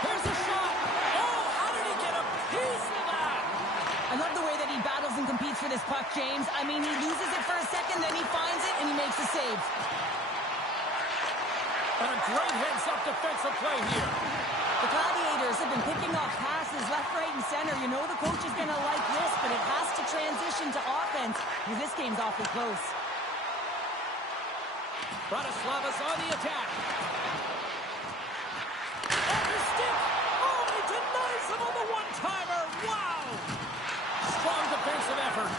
Here's a shot. Oh, how did he get a piece of that? I love the way that he battles and competes for this puck, James. I mean, he loses it for a second, then he finds it, and he makes a save. And a great heads-up defensive play here. The Gladiators have been picking off passes left, right, and center. You know the coach is going to like this, but it has to transition to offense because this game's awfully close. Bratislava's on the attack. Off his stick. Oh, he denies him on the one-timer. Wow. Strong defensive effort.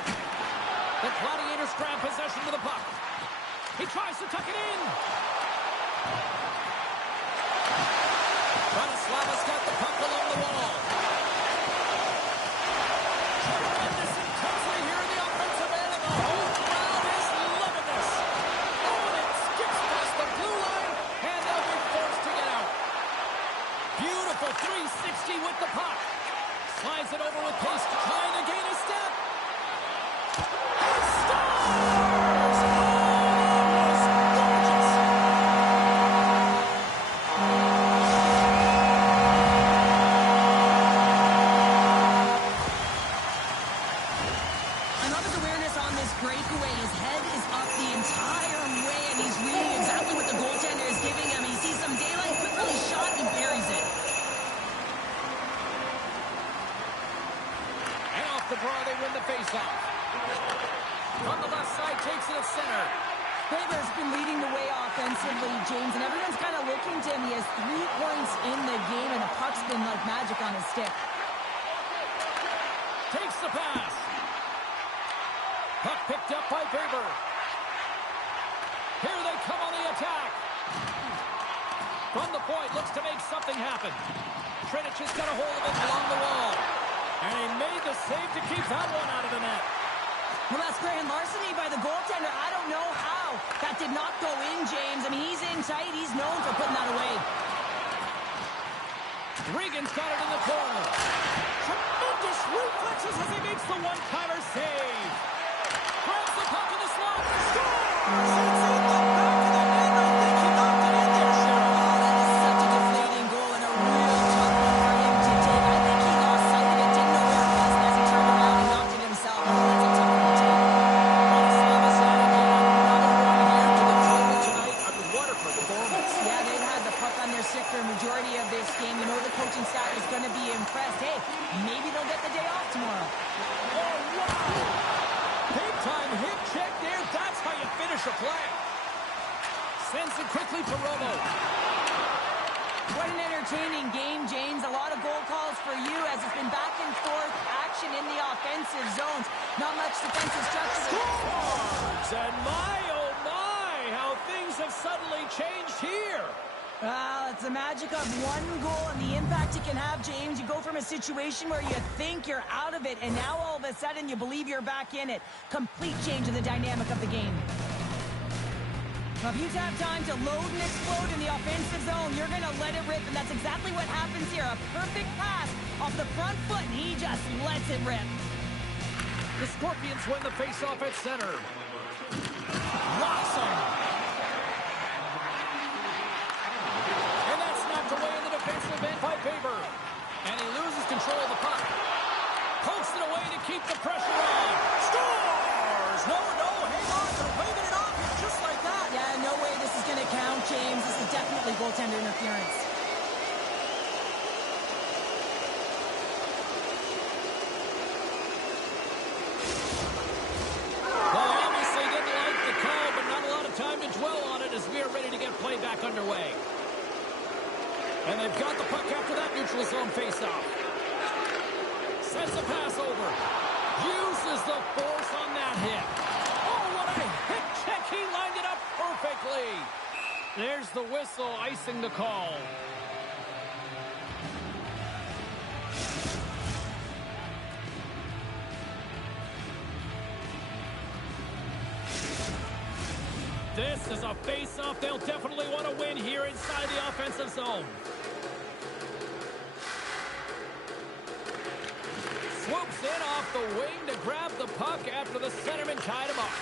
The Gladiators grab possession of the puck. He tries to tuck it in. Bratislava's got the puck along the wall. Tremendous intensity here in the offensive end, and the whole crowd is loving this. Oh, and it skips past the blue line, and they'll be forced to get out. Beautiful 360 with the puck. Slides it over with pace, trying to gain a step. He scores! Oh, that was gorgeous. I love his awareness on this breakaway. His head is up the entire way, and he's reading exactly what the goaltender is giving him. He sees some daylight, quickly shot, and buries it. And off the draw, they win the faceoff. From the left side, takes it to center. Faber's been leading the way offensively, James, and everyone's kind of looking to him. He has 3 points in the game, and the puck's been like magic on his stick. Takes Fakes the pass. Puck picked up by Faber. Here they come on the attack. From the point, looks to make something happen. Trinich has got a hold of it along the wall. And he made the save to keep that one out of the net. Well, that's grand larceny by the goaltender. I don't know how. That did not go in, James. I mean, he's in tight. He's known for putting that away. Regan's got it in the corner. Tremendous reflexes as he makes the one-timer save. Grabs the puck in the slot. Scores! It's in the back of the net. I think he knocked it in there, Cheryl. Oh, that is such a deflating goal and a real tough one for him to take. I think he lost sight of it, didn't know where it was, and as he turned around, he knocked it himself. Oh, that's a tough one to take. Yeah, they've had the puck on their stick for a majority of this game. You know the coaching staff is going to be impressed. Hey, maybe they'll get the day off tomorrow. Oh, wow! Big-time hip check there. That's how you finish a play. Sends it quickly to Romo. What an entertaining game, James. A lot of goal calls for you as it's been back and forth action in the offensive zones. Not much defensive structure. Scores! And my, oh my, how things have suddenly changed here. Well, it's the magic of one goal and the impact it can have, James. You go from a situation where you think you're out of it, and now all of a sudden you believe you're back in it. Complete change in the dynamic of the game. Now, if you have time to load and explode in the offensive zone, you're going to let it rip, and that's exactly what happens here. A perfect pass off the front foot, and he just lets it rip. The Scorpions win the faceoff at center. Rocks him. And that's knocked away in the defensive end by Faber. And he loses control of the puck. Pokes it away to keep the pressure on. Scores! No, hang on. They're waving it off here just like that. Yeah, no way this is going to count, James. This is definitely goaltender interference. Well, obviously didn't like the call, but not a lot of time to dwell on it as we are ready to get play back underway. And they've got the puck after that neutral zone faceoff. Sends a pass over. Uses the force on that hit. Oh, what a hit check. He lined it up perfectly. There's the whistle icing the call. This is a face-off they'll definitely want to win here inside the offensive zone. Swoops in off the wing to grab the puck after the centerman tied him up.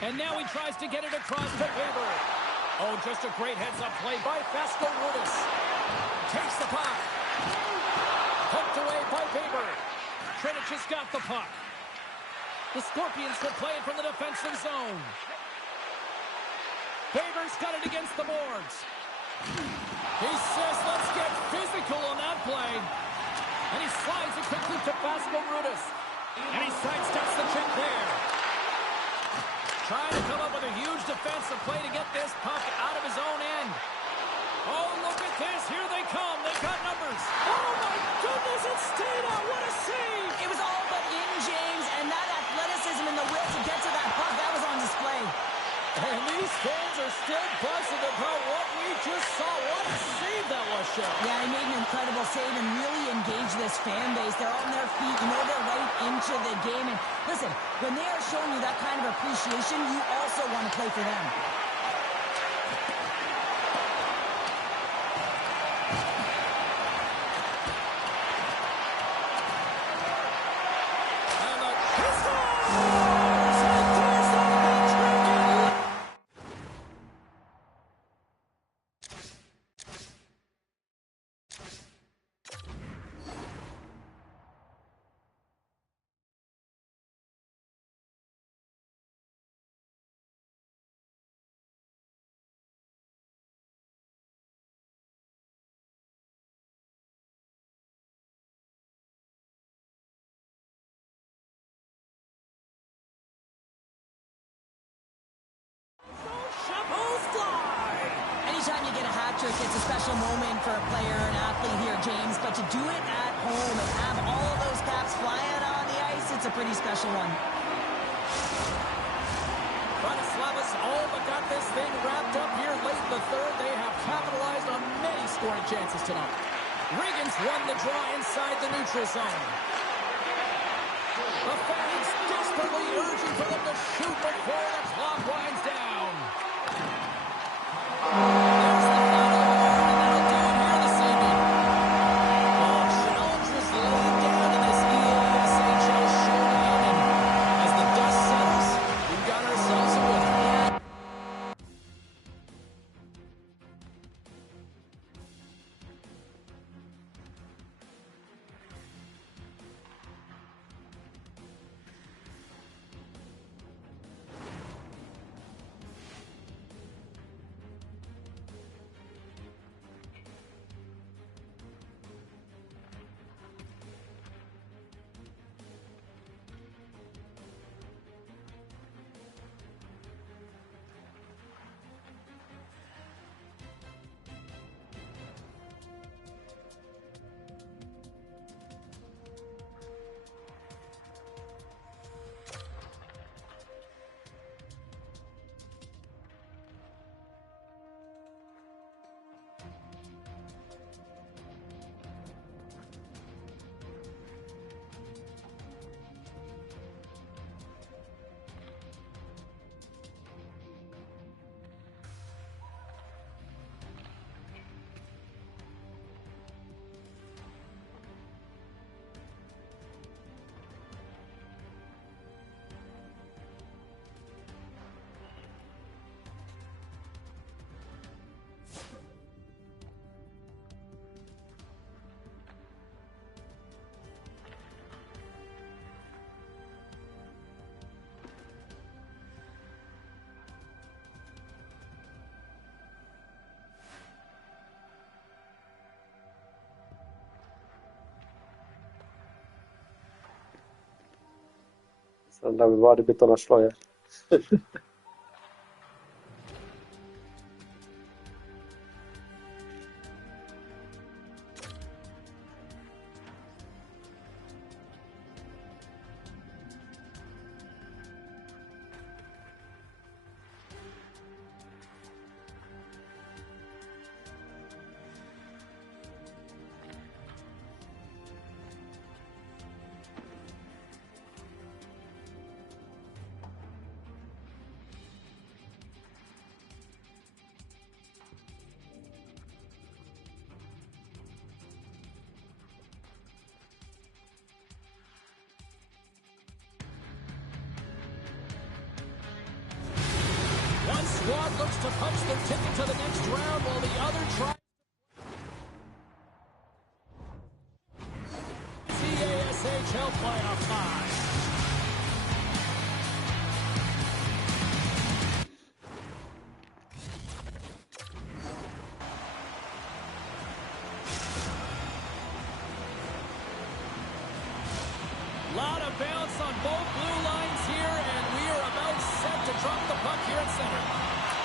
And now he tries to get it across to Faber. Oh, just a great heads-up play by Vasco Rudis. Takes the puck. Poked away by Faber. Trinich has got the puck. The Scorpions will play it from the defensive zone. Faber's got it against the boards. He says, let's get physical on that play. And he slides it quickly to Vasco Rudis. And he sidesteps the trick there. Trying to come up with a huge defensive play to get this puck out of his own end. Oh, look at this. Here they come. They've got numbers. Oh, my goodness. It stayed out. What a save. It was all but in, James, and that athleticism and the will to get to that puck, that was on display. And these fans are still buzzing about what we just saw. What a save that was, Shell. Yeah, he made an incredible save and really engaged this fan base. They're on their feet. You know they're right into the game. And listen, when they are showing you that kind of appreciation, you also want to play for them. Anytime you get a hat trick, it's a special moment for a player, an athlete here, James. But to do it at home and have all of those caps flying on the ice, us, it's a pretty special one. Bratislavas all but got this thing wrapped up here late in the third. They have capitalized on many scoring chances tonight. Regan's won the draw inside the neutral zone. The fans desperately urging for them to shoot before the clock winds down. There's the final horn, and that'll do it here this evening. The challenge was laid down in this EASHL showdown, and as the dust settles, we've got ourselves a winner. Sen lär vi vara byta slöja. One squad looks to punch their ticket to the next round while the other tries. CASHL playoff tie. Lot of bounce on both blue lines here, and we are about set to drop the puck here at center.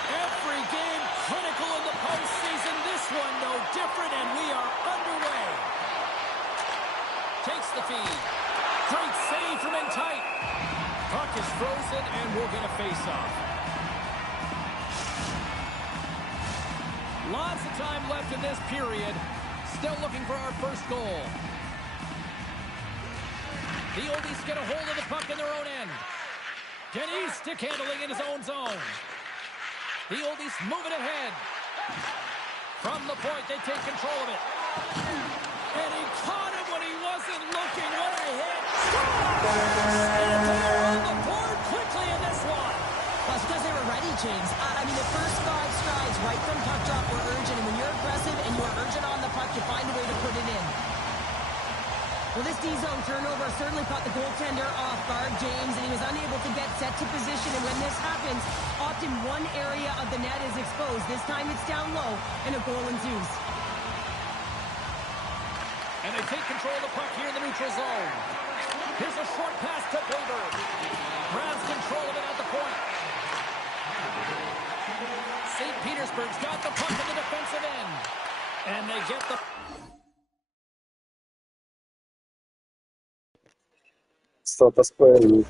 Every game critical in the postseason. This one no different, and we are underway. Takes the feed. Great save from in tight. Puck is frozen, and we'll get a face-off. Lots of time left in this period. Still looking for our first goal. The Oldies get a hold of the puck in their own end. Denny stick handling in his own zone. The Oldies move it ahead. From the point, they take control of it. And he caught him when he wasn't looking. What a hit. And they're on the board quickly in this one. Well, it's because they were ready, James. I mean, the first 5 strides right from puck drop were urgent. And when you're aggressive and you're urgent on the puck, you find a way to put it in. Well, this D-zone turnover certainly caught the goaltender off guard, James, and he was unable to get set to position. And when this happens, often one area of the net is exposed. This time it's down low, and a goal ensues. And they take control of the puck here in the neutral zone. Here's a short pass to Bilber. Grabs control of it at the point. St. Petersburg's got the puck in the defensive end. And they get the... stata spojení.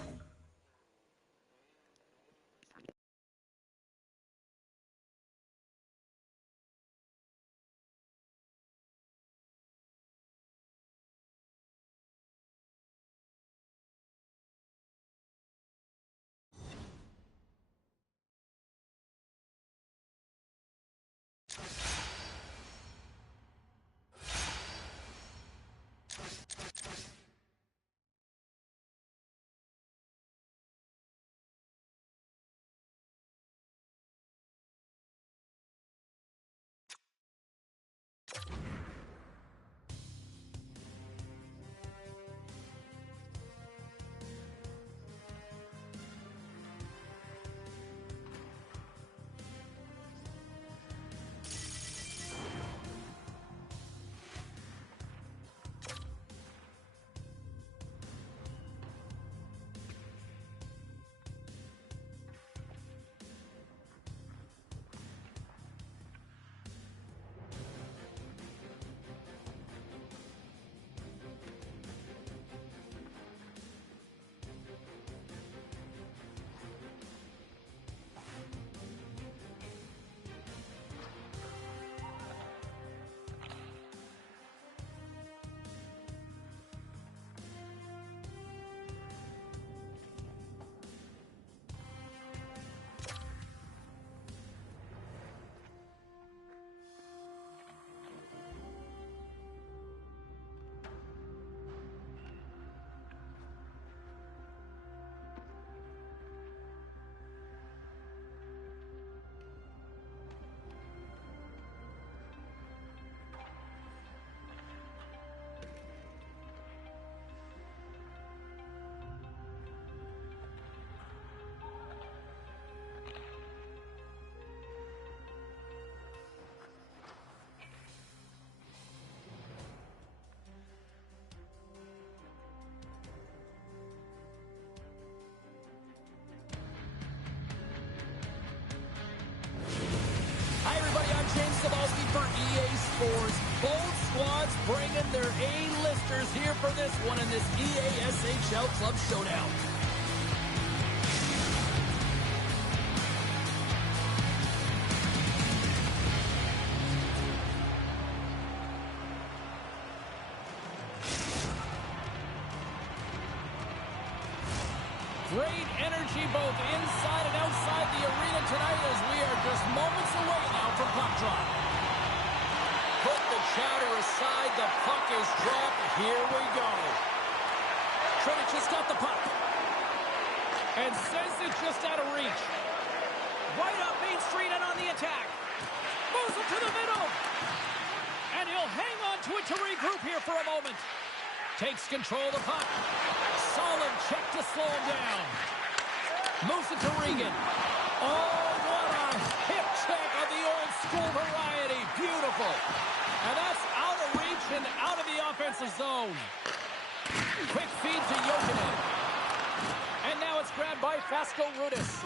For EA Sports, both squads bringing their A-listers here for this one in this EA SHL Club Showdown. Great energy both inside and outside the arena tonight as we are just moments away now from puck drop. Put the chatter aside, the puck is dropped. Here we go. Trinic just got the puck. And says it's just out of reach. Right up Main Street and on the attack. Moves it to the middle. And he'll hang on to it to regroup here for a moment. Takes control of the puck. Solid check to slow him down. Moves it to Regan. Oh, what a hip check of the old school variety. Beautiful. And that's out of reach and out of the offensive zone. Quick feed to Jokinen. And now it's grabbed by Fasco Rudis.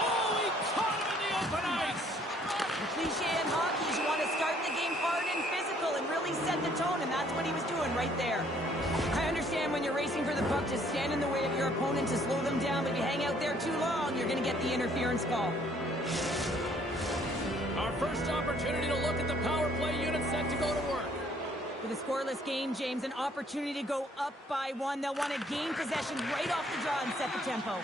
Oh, he caught him in the open ice. The cliche in hockey is you want to start the game hard and physical and really set the tone, and that's what he was doing right there. I understand when you're racing for the puck to stand in the way of your opponent to slow them down, but if you hang out there too long, you're going to get the interference call. Our first opportunity to look at the power play unit set to go to work. With a scoreless game, James, an opportunity to go up by one. They'll want to gain possession right off the draw and set the tempo.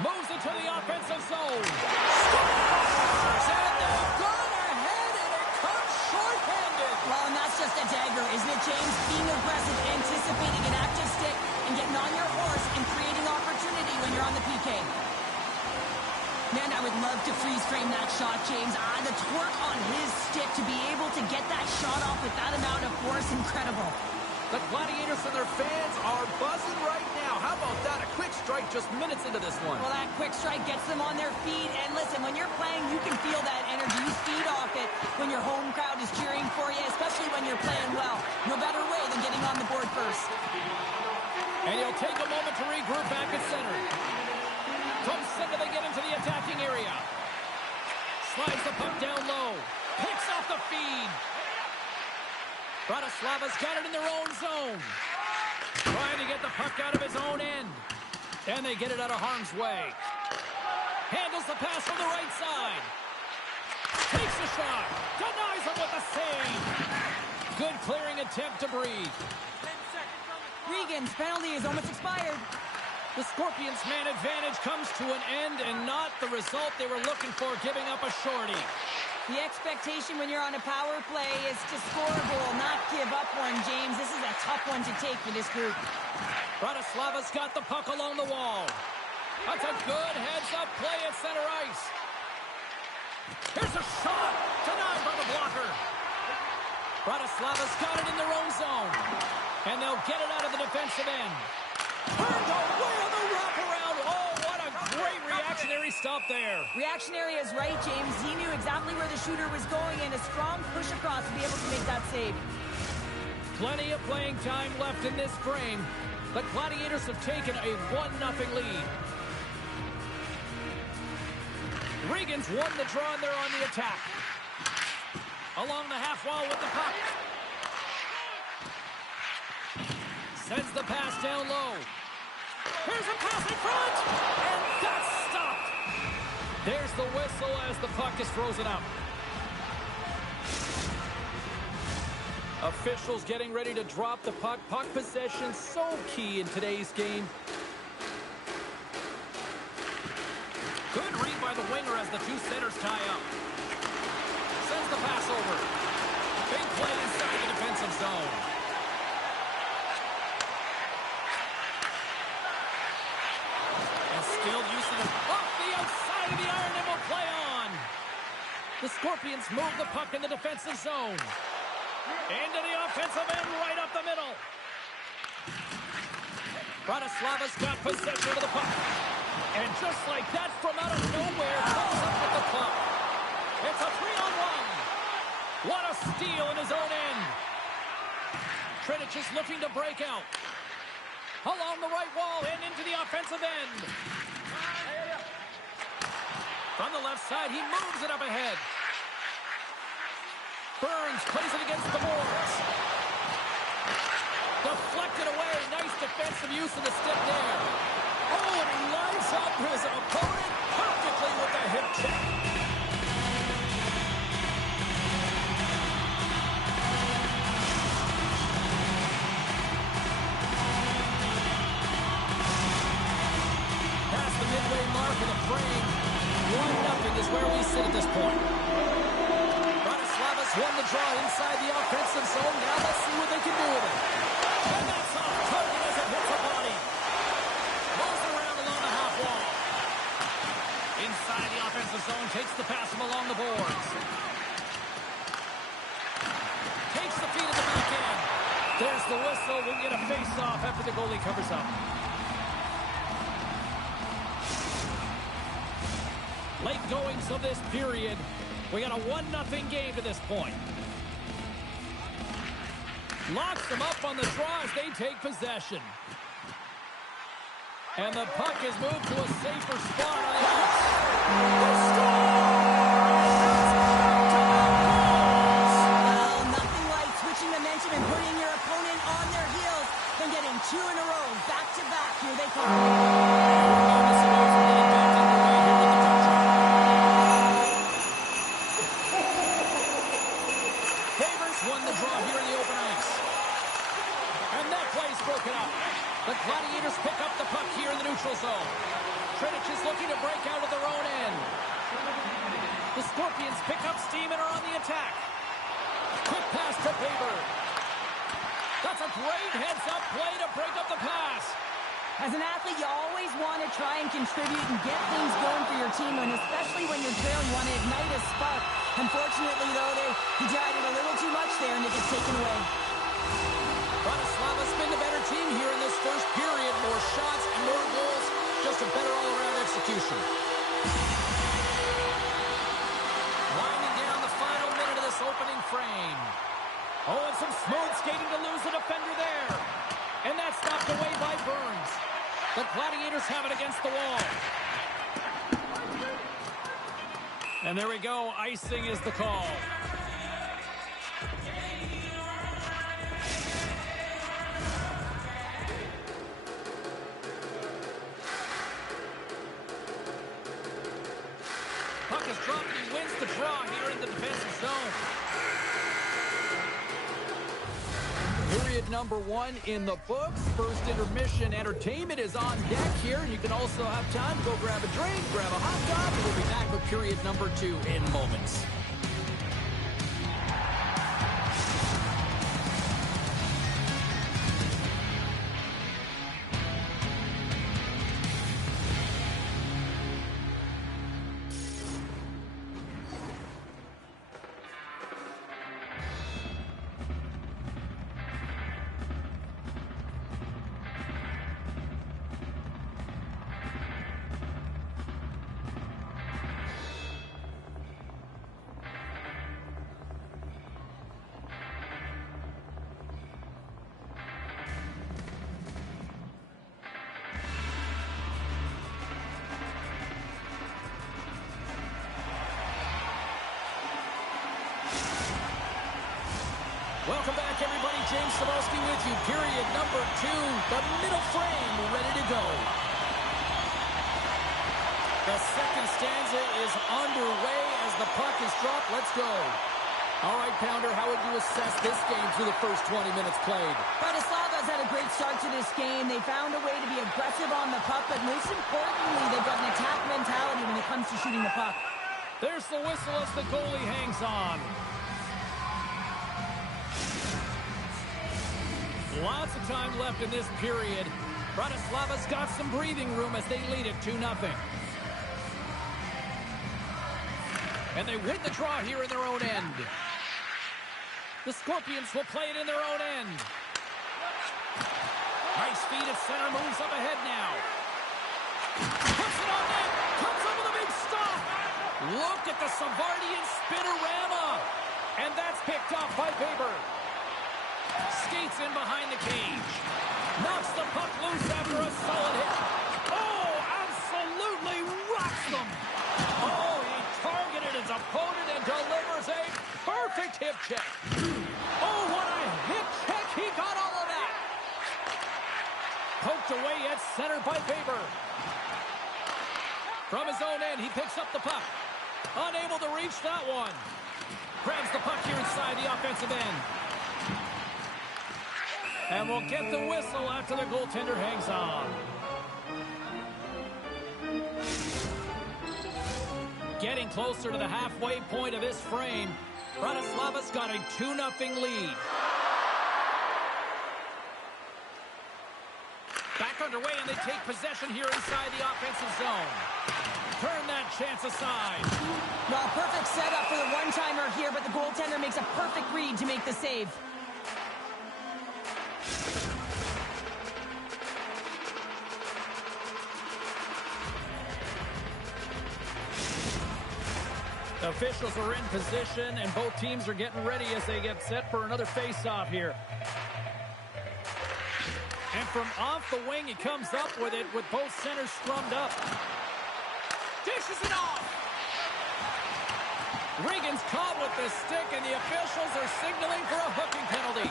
Moves it to the offensive zone. Scores! And they've gone ahead, and it comes short-handed. Well, and that's just a dagger, isn't it, James? Being aggressive, anticipating an active stick, and getting on your horse and creating opportunity when you're on the PK. Man, I would love to freeze frame that shot, James. The torque on his stick to be able to get that shot off with that amount of force, incredible. The Gladiators and their fans are buzzing right now. How about that? A quick strike just minutes into this one. Well, that quick strike gets them on their feet. And listen, when you're playing, you can feel that energy. You feed off it when your home crowd is cheering for you, especially when you're playing well. No better way than getting on the board first. And he'll take a moment to regroup back at center. From center, they get into the attacking area. Slides the puck down low. Picks off the feed. Bratislava's got it in their own zone. Trying to get the puck out of his own end. And they get it out of harm's way. Handles the pass from the right side. Takes a shot. Denies him with a save. Good clearing attempt to breathe. Regan's penalty is almost expired. The Scorpions' man advantage comes to an end and not the result they were looking for, giving up a shorty. The expectation when you're on a power play is to score a goal, not give up one, James. This is a tough one to take for this group. Bratislava's got the puck along the wall. That's a good heads-up play at center ice. Here's a shot. Denied by the blocker. Bratislava's got it in their own zone. And they'll get it out of the defensive end. Turned away on the wraparound. Oh, what a great reactionary stop there. Reactionary is right, James. He knew exactly where the shooter was going, and a strong push across to be able to make that save. Plenty of playing time left in this frame. The Gladiators have taken a 1-0 lead. Regan's won the draw, and they're on the attack. Along the half wall with the puck. Sends the pass down low. Here's a pass in front, and that's stopped. There's the whistle as the puck is frozen up. Officials getting ready to drop the puck. Puck possession so key in today's game. Good read by the winger as the two centers tie up. Sends the pass over. Big play inside the defensive zone. And still using it off the outside of the iron and will play on. The Scorpions move the puck in the defensive zone. Into the offensive end, right up the middle. Bratislava's got possession of the puck. And just like that, from out of nowhere, comes up with the puck. It's a 3-on-1. What a steal in his own end. Tredic is looking to break out. Along the right wall and into the offensive end. From the left side, he moves it up ahead. Burns plays it against the boards. Deflected away. Nice defensive use of the stick there. Oh, and he lines up his opponent perfectly with the hip check. Past the midway mark of the frame. 1-0 is where we sit at this point. Bratislava's won the draw inside the offensive zone. Now let's see what they can do with it. And that's off target as it hits a body. Moves around along the half wall. Inside the offensive zone, takes the pass from along the boards. Takes the feed at the back end. There's the whistle. We'll get a face-off after the goalie covers up. Late goings of this period. We got a 1-0 game to this point. Locks them up on the draw as they take possession. And the puck is moved to a safer spot on the ice. They Well, nothing like switching momentum and putting your opponent on their heels than getting two in a row, back to back. Here they come. Won the draw here in the open ice. And that play's broken up. The Gladiators pick up the puck here in the neutral zone. Tredic is looking to break out of their own end. The Scorpions pick up steam and are on the attack. Quick pass to Weber. That's a great heads-up play to break up the pass. As an athlete, you always want to try and contribute and get things going for your team, and especially when you're trailing, you want to ignite a spark. Unfortunately, though, he tried it a little too much there, and it gets taken away. Bratislava's been the better team here in this first period. More shots and more goals. Just a better all-around execution. Winding down the final minute of this opening frame. Oh, and some smooth skating to lose the defender there. And that's knocked away by Burns. The Gladiators have it against the wall. And there we go. Icing is the call. is dropped, and he wins the draw here in the defensive zone. Period number 1 in the books. First intermission entertainment is on deck here. You can also have time to go grab a drink, grab a hot dog, and we'll be back with period number 2 in moments. Welcome back, everybody. James Cebulski with you. Period number 2. The middle frame ready to go. The second stanza is underway as the puck is dropped. Let's go. All right, Pounder, how would you assess this game through the first 20 minutes played? Bratislava's had a great start to this game. They found a way to be aggressive on the puck, but most importantly, they've got an attack mentality when it comes to shooting the puck. There's the whistle as the goalie hangs on. Lots of time left in this period. Bratislava's got some breathing room as they lead it 2-0. And they win the draw here in their own end. The Scorpions will play it in their own end. Nice feed at center, moves up ahead now. Puts it on net, comes up with a big stop. Look at the Savardian spinorama. And that's picked off by Weber. Skates in behind the cage. Knocks the puck loose after a solid hit. Oh, absolutely rocks them. Oh, he targeted his opponent and delivers a perfect hip check. Oh, what a hip check. He got all of that. Poked away at center by Weber. From his own end, he picks up the puck. Unable to reach that one. Grabs the puck here inside the offensive end. And we'll get the whistle after the goaltender hangs on. Getting closer to the halfway point of this frame. Bratislava's got a 2-0 lead. Back underway, and they take possession here inside the offensive zone. Turn that chance aside. Well, perfect setup for the one-timer here, but the goaltender makes a perfect read to make the save. Officials are in position, and both teams are getting ready as they get set for another face-off here. And from off the wing, he comes up with it with both centers scrummed up. Dishes it off. Regan's caught with the stick, and the officials are signaling for a hooking penalty.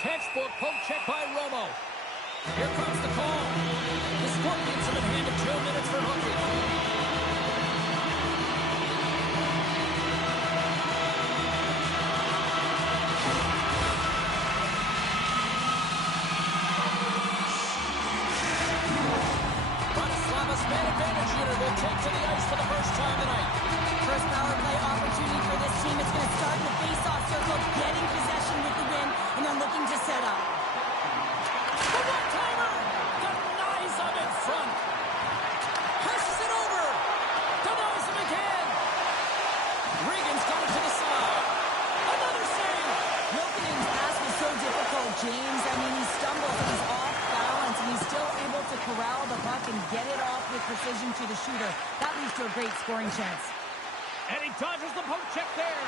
Textbook poke check by Romo. Here comes the call. The Scorpions have been handed 2 minutes for hooking. Man advantage unit will take to the ice for the first time tonight. First power play opportunity for this team. It's going to start in the face-off circle, getting possession with the win, and then looking to set up. The one-timer denies him in front. Presses it over. Denies him again. Regan's got it to the side. Another save. Wilkinen's pass was so difficult, James. I mean, he stumbles and he's off balance, and he's still able to corral the puck and get it off with precision to the shooter. That leads to a great scoring chance. And he dodges the poke check there.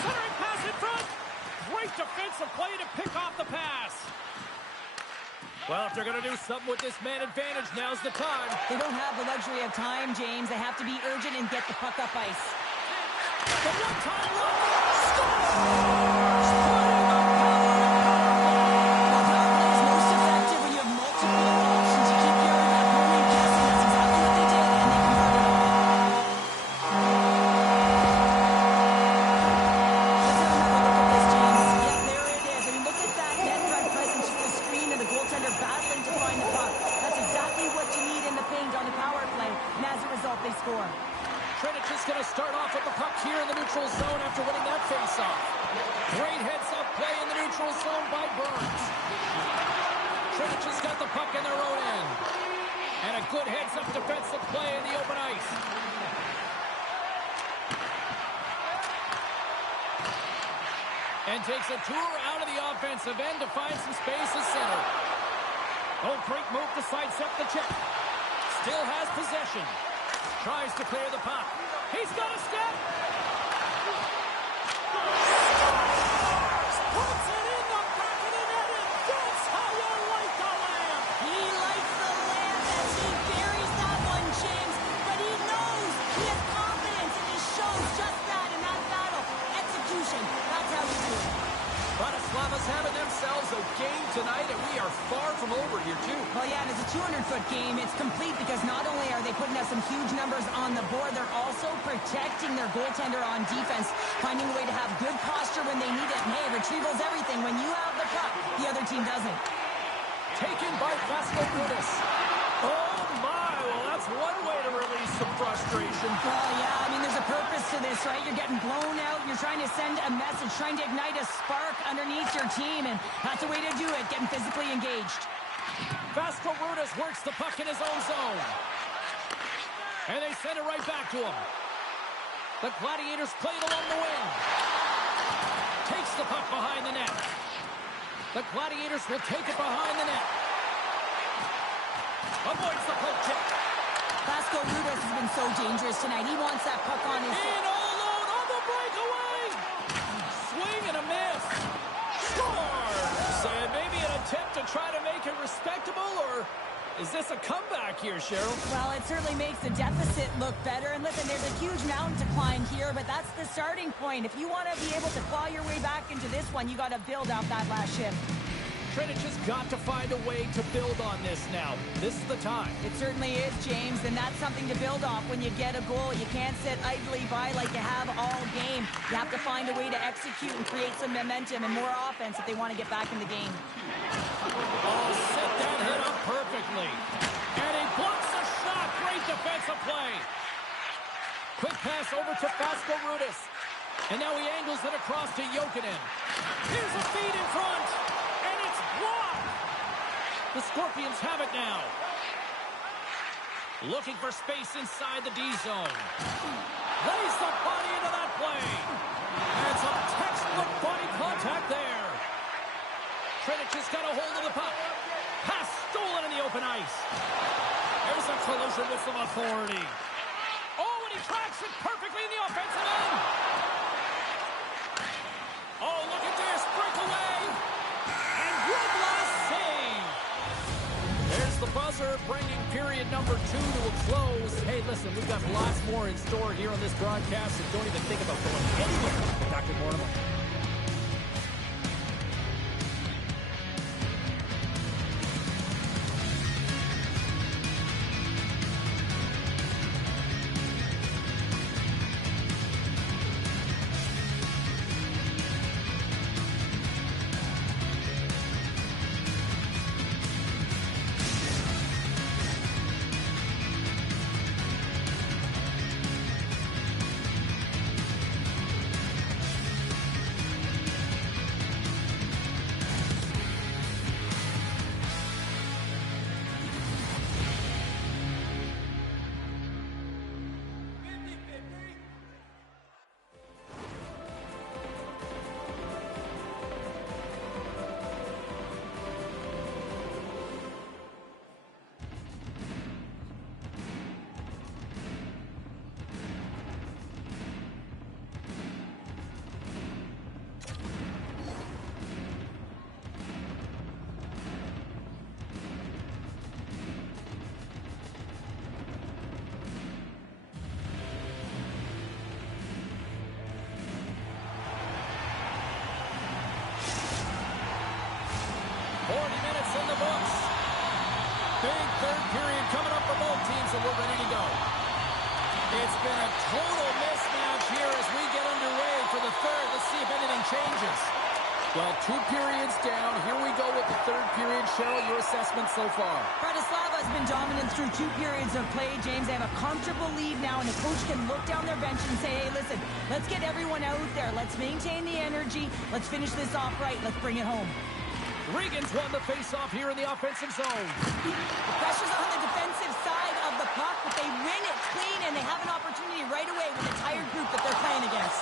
Centering pass in front. Great defensive play to pick off the pass. Well, if they're going to do something with this man advantage, now's the time. They don't have the luxury of time, James. They have to be urgent and get the puck up ice. The one-time run. Scores! result they score. Trinich is going to start off with the puck here in the neutral zone after winning that faceoff. Great heads-up play in the neutral zone by Burns. Trinich has got the puck in their own end. And a good heads-up defensive play in the open ice. And takes a tour out of the offensive end to find some space at center. Oh, great move to sidestep the check. Still has possession. Tries to clear the puck. He's got a step. Puts it in the back of the net, and that's how you like the lamp. He likes the lamp as he buries that one, James. But he knows he has confidence, and he shows just that in that battle. Execution. That's how you do it. Bratislava's having themselves a game tonight, and we are far from over here, too. Well, yeah, and it's a 200-foot game. It's complete because not only are they putting up some huge numbers on the board, they're also protecting their goaltender on defense, finding a way to have good posture when they need it. And, hey, retrieval's everything. When you have the puck, the other team doesn't. Taken by Vasco-Brutus. Oh, my. Well, that's one way to release some frustration. Well, yeah, I mean, there's a purpose to this, right? You're getting blown out. You're trying to send a message, trying to ignite a spark underneath your team, and that's the way to do it, getting physically engaged. Vasco-Brutus works the puck in his own zone. And they send it right back to him. The Gladiators play it along the wing. Takes the puck behind the net. The Gladiators will take it behind the net. Avoids the poke check. Vasco-Brutus has been so dangerous tonight. He wants that puck on his... In all alone on the breakaway. Swing and a miss. Scores! And maybe an attempt to try to make it respectable, or is this a comeback here, Cheryl? Well, it certainly makes the deficit look better. And listen, there's a huge mountain to climb here, but that's the starting point. If you want to be able to claw your way back into this one, you got to build off that last shift. Trinich has got to find a way to build on this now. This is the time. It certainly is, James, and that's something to build off when you get a goal. You can't sit idly by like you have all game. You have to find a way to execute and create some momentum and more offense if they want to get back in the game. Oh, set that hit up perfectly. And he blocks a shot. Great defensive play. Quick pass over to Vasco-Brutus. And now he angles it across to Jokinen. Here's a feed in front. And it's blocked. The Scorpions have it now. Looking for space inside the D zone. Lays the body into that play. And some textbook body contact there. Trinich has got a hold of the puck. Pass stolen in the open ice. There's a collision with some authority. Oh, and he tracks it perfectly in the offensive end. Oh, look at this. Breakaway. And one last save. There's the buzzer, bringing period number 2 to a close. Hey, listen, we've got lots more in store here on this broadcast, so don't even think about going anywhere. Dr. Mortimer. Big third period coming up for both teams, and we're ready to go. It's been a total mismatch here as we get underway for the third. Let's see if anything changes. Well, 2 periods down. Here we go with the third period. Cheryl, your assessment so far? Bratislava has been dominant through 2 periods of play, James. They have a comfortable lead now, and the coach can look down their bench and say, hey, listen, let's get everyone out there. Let's maintain the energy. Let's finish this off right. Let's bring it home. Regan's won the face-off here in the offensive zone. The pressure's on the defensive side of the puck, but they win it clean, and they have an opportunity right away with the tired group that they're playing against.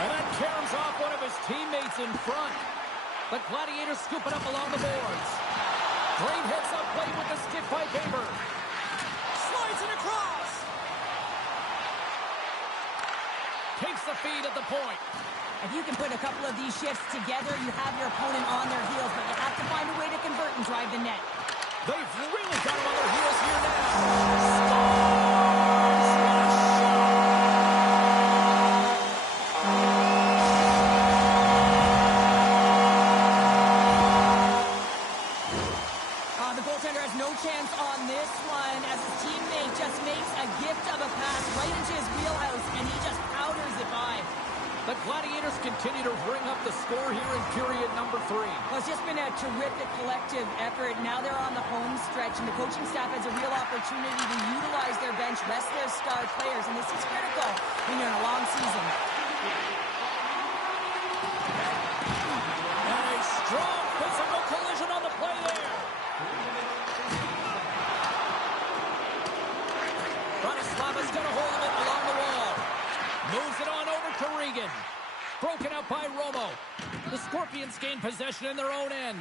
And that caroms off one of his teammates in front. The Gladiators scoop it up along the boards. Great heads-up play with the stick by Baber. Slides it across. Takes the feed at the point. If you can put a couple of these shifts together, you have your opponent on their heels, but you have to find a way to convert and drive the net. They've really got him on their heels here now. The goaltender has no chance on this one as his teammate just makes a gift of a pass right into his wheelhouse, and he just powders it by. The Gladiators continue to bring up the score here in period number 3. Well, it's just been a terrific collective effort. Now they're on the home stretch, and the coaching staff has a real opportunity to utilize their bench, rest their star players, and this is critical when you're in a long season. And a strong physical collision on the play there. Bratislava's got a hold of it along the wall. Moves it on over to Regan. Broken out by Romo. The Scorpions gain possession in their own end.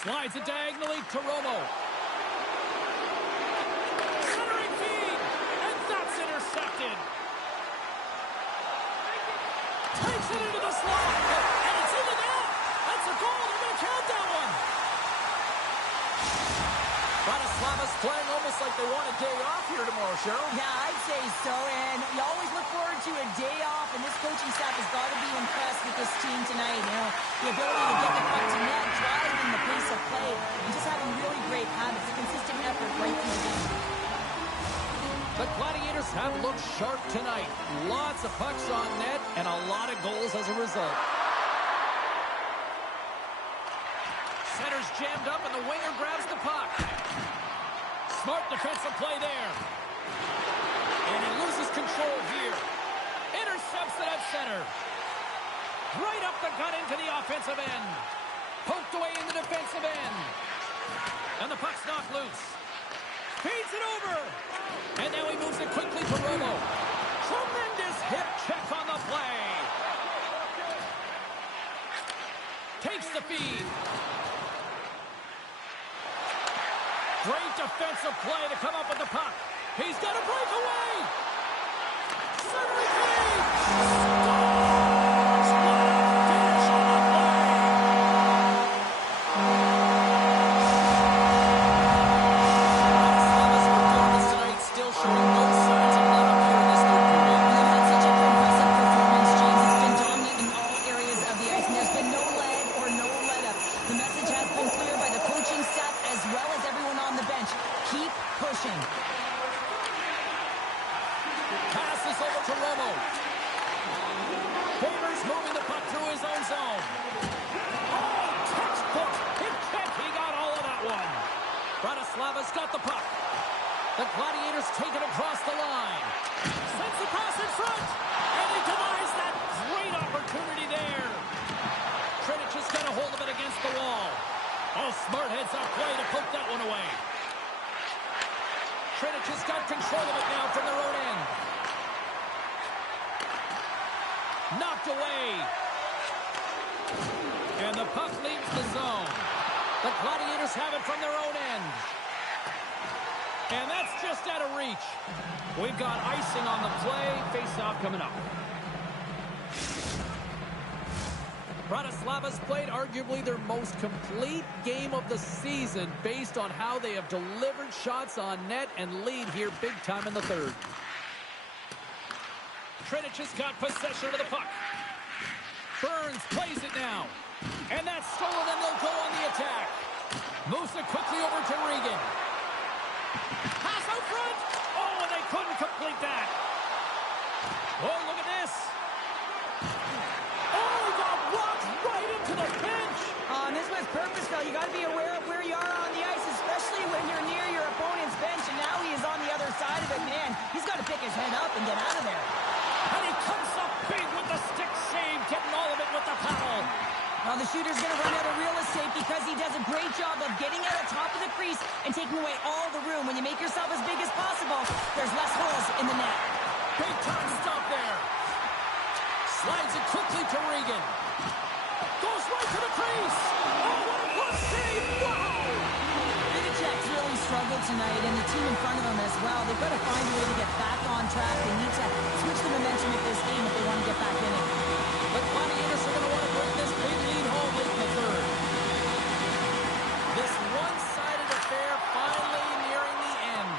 Slides it diagonally to Romo. Centering feed. And that's intercepted. Takes it into the slot. And it's in the net. That's a goal. They're going to count that one. Bratislava's playing almost like they want a day off here tomorrow, Cheryl. Yeah, I'd say so, and you always look forward to a day off, and this coaching staff has got to be impressed with this team tonight. You know, the ability to get the puck to net, driving the pace of play, and just having really great habits, consistent effort right through the game. The Gladiators have looked sharp tonight. Lots of pucks on net, and a lot of goals as a result. Center's jammed up, and the winger grabs the puck. Smart defensive play there. And he loses control here. Intercepts it at center. Right up the gut into the offensive end. Poked away in the defensive end. And the puck's knocked loose. Feeds it over. And now he moves it quickly to Romo. Tremendous hip check on the play. Takes the feed. Great defensive play to come up with the puck. He's got a breakaway. Centering feed. Scores! Finish on the play. Bratislava's performance tonight still showing no signs of let up here in this third period. They've had such a impressive performance, James. It's been dominant in all areas of the ice, and there's been no lag or no let-up. The message has been clear by the coaching staff as well as everyone on the bench. Keep pushing. Passes over to Romo. Baber's moving the puck through his own zone. Oh, textbook hit check. He got all of that one. Bratislava's got the puck. The Gladiators take it across the line. Sends the pass in front. And he denies that great opportunity there. Trinic has got a hold of it against the wall. Oh, smart heads-up play to poke that one away. Trinic has got control of it now from their own end. Knocked away. And the puck leaves the zone. The Gladiators have it from their own end. And that's just out of reach. We've got icing on the play. Face-off coming up. Bratislava's played arguably their most complete game of the season based on how they have delivered shots on net and lead here big time in the third. Trinic has got possession of the puck. Burns plays it now. And that's stolen, and they'll go on the attack. Moves it quickly over to Regan. Pass out front. Oh, and they couldn't complete that. Oh, look at this. Oh, he got blocked right into the bench. This was purposeful. You got to be aware of where you are on the ice. and get out of there. And he comes up big with the stick save, getting all of it with the paddle. Well, the shooter's going to run out of real estate because he does a great job of getting at the top of the crease and taking away all the room. When you make yourself as big as possible, there's less holes in the net. Big time stop there. Slides it quickly to Regan. Goes right to the crease. Oh, what a glove save. Wow. Divize really struggled tonight, and the team in front of them as well. They've got to find a way to get back on track. They need to switch the momentum of this game if they want to get back in it. But Gladiators are going to want to bring this big lead home late in the third. This one-sided affair finally nearing the end.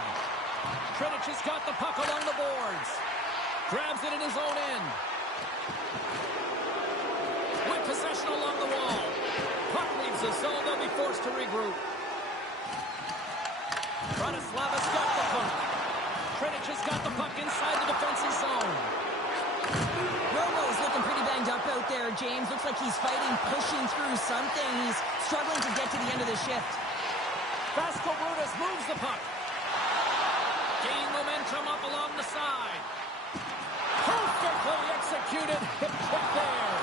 Trinic has got the puck along the boards. Grabs it in his own end. With possession along the wall. Puck leaves the zone. They'll be forced to regroup. Bratislava's got the puck. Trinic has got the puck inside the defensive zone. Romo's looking pretty banged up out there, James. Looks like he's fighting, pushing through something. He's struggling to get to the end of the shift. Vasco Brutus moves the puck. Gaining momentum up along the side. Perfectly executed. Hip check there.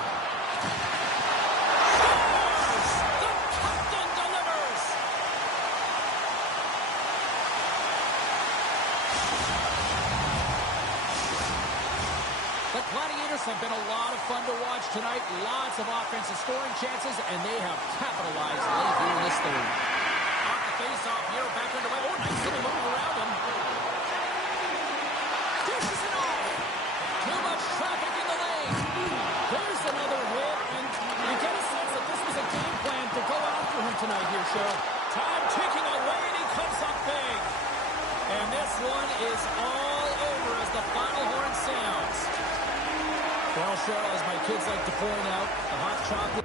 Scores! The captain delivers! The Gladiators have been a lot of fun to watch tonight. Lots of offensive scoring chances, and they have capitalized late here in this third. Off the face-off here, back underway. Oh, nice little move around him. Dishes it off. Too much traffic in the lane. There's another hit, and you get a sense that this was a game plan to go after him tonight here, Cheryl. Time ticking away, and he comes up big. And this one is all over as the final horn sounds. Well, Cheryl, as my kids like to point out, the hot chocolate.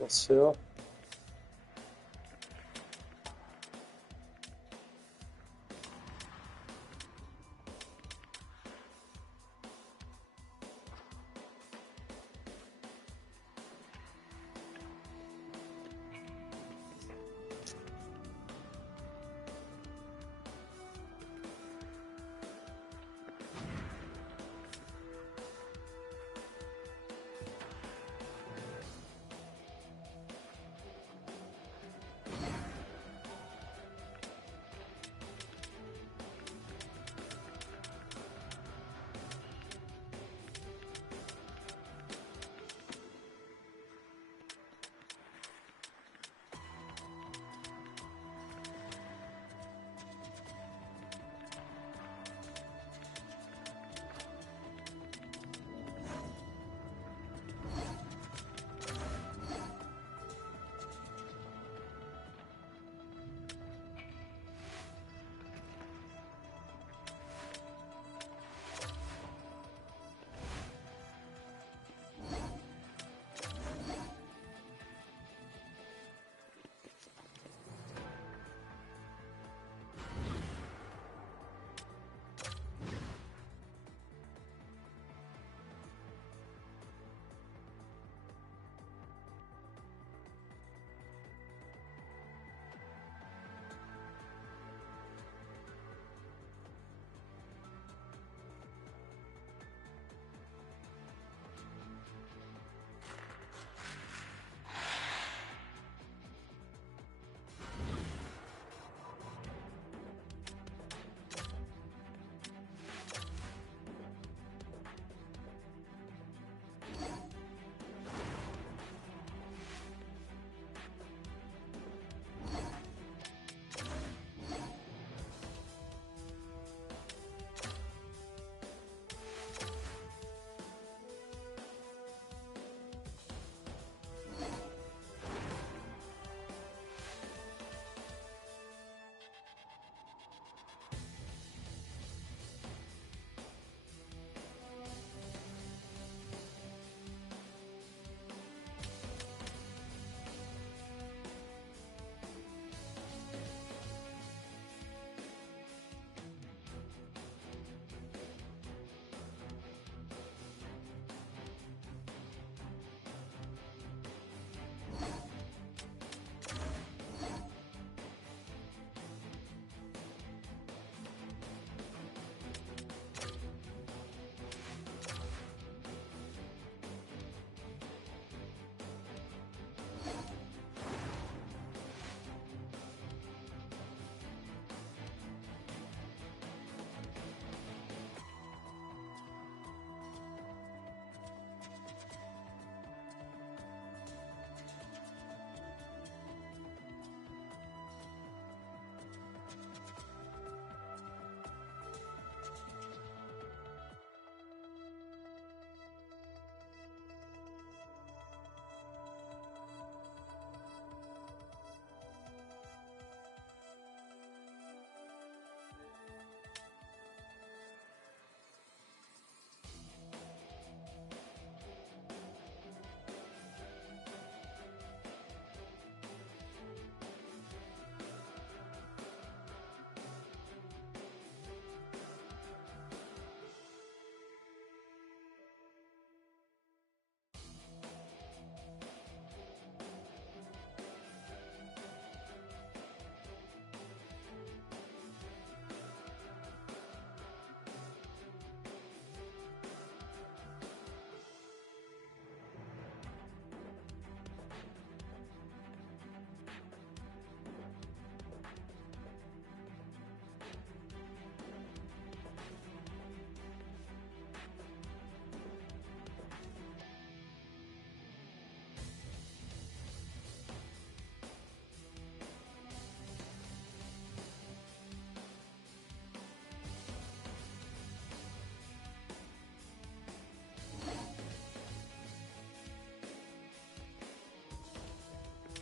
Bien sûr.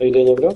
A ile nie gra?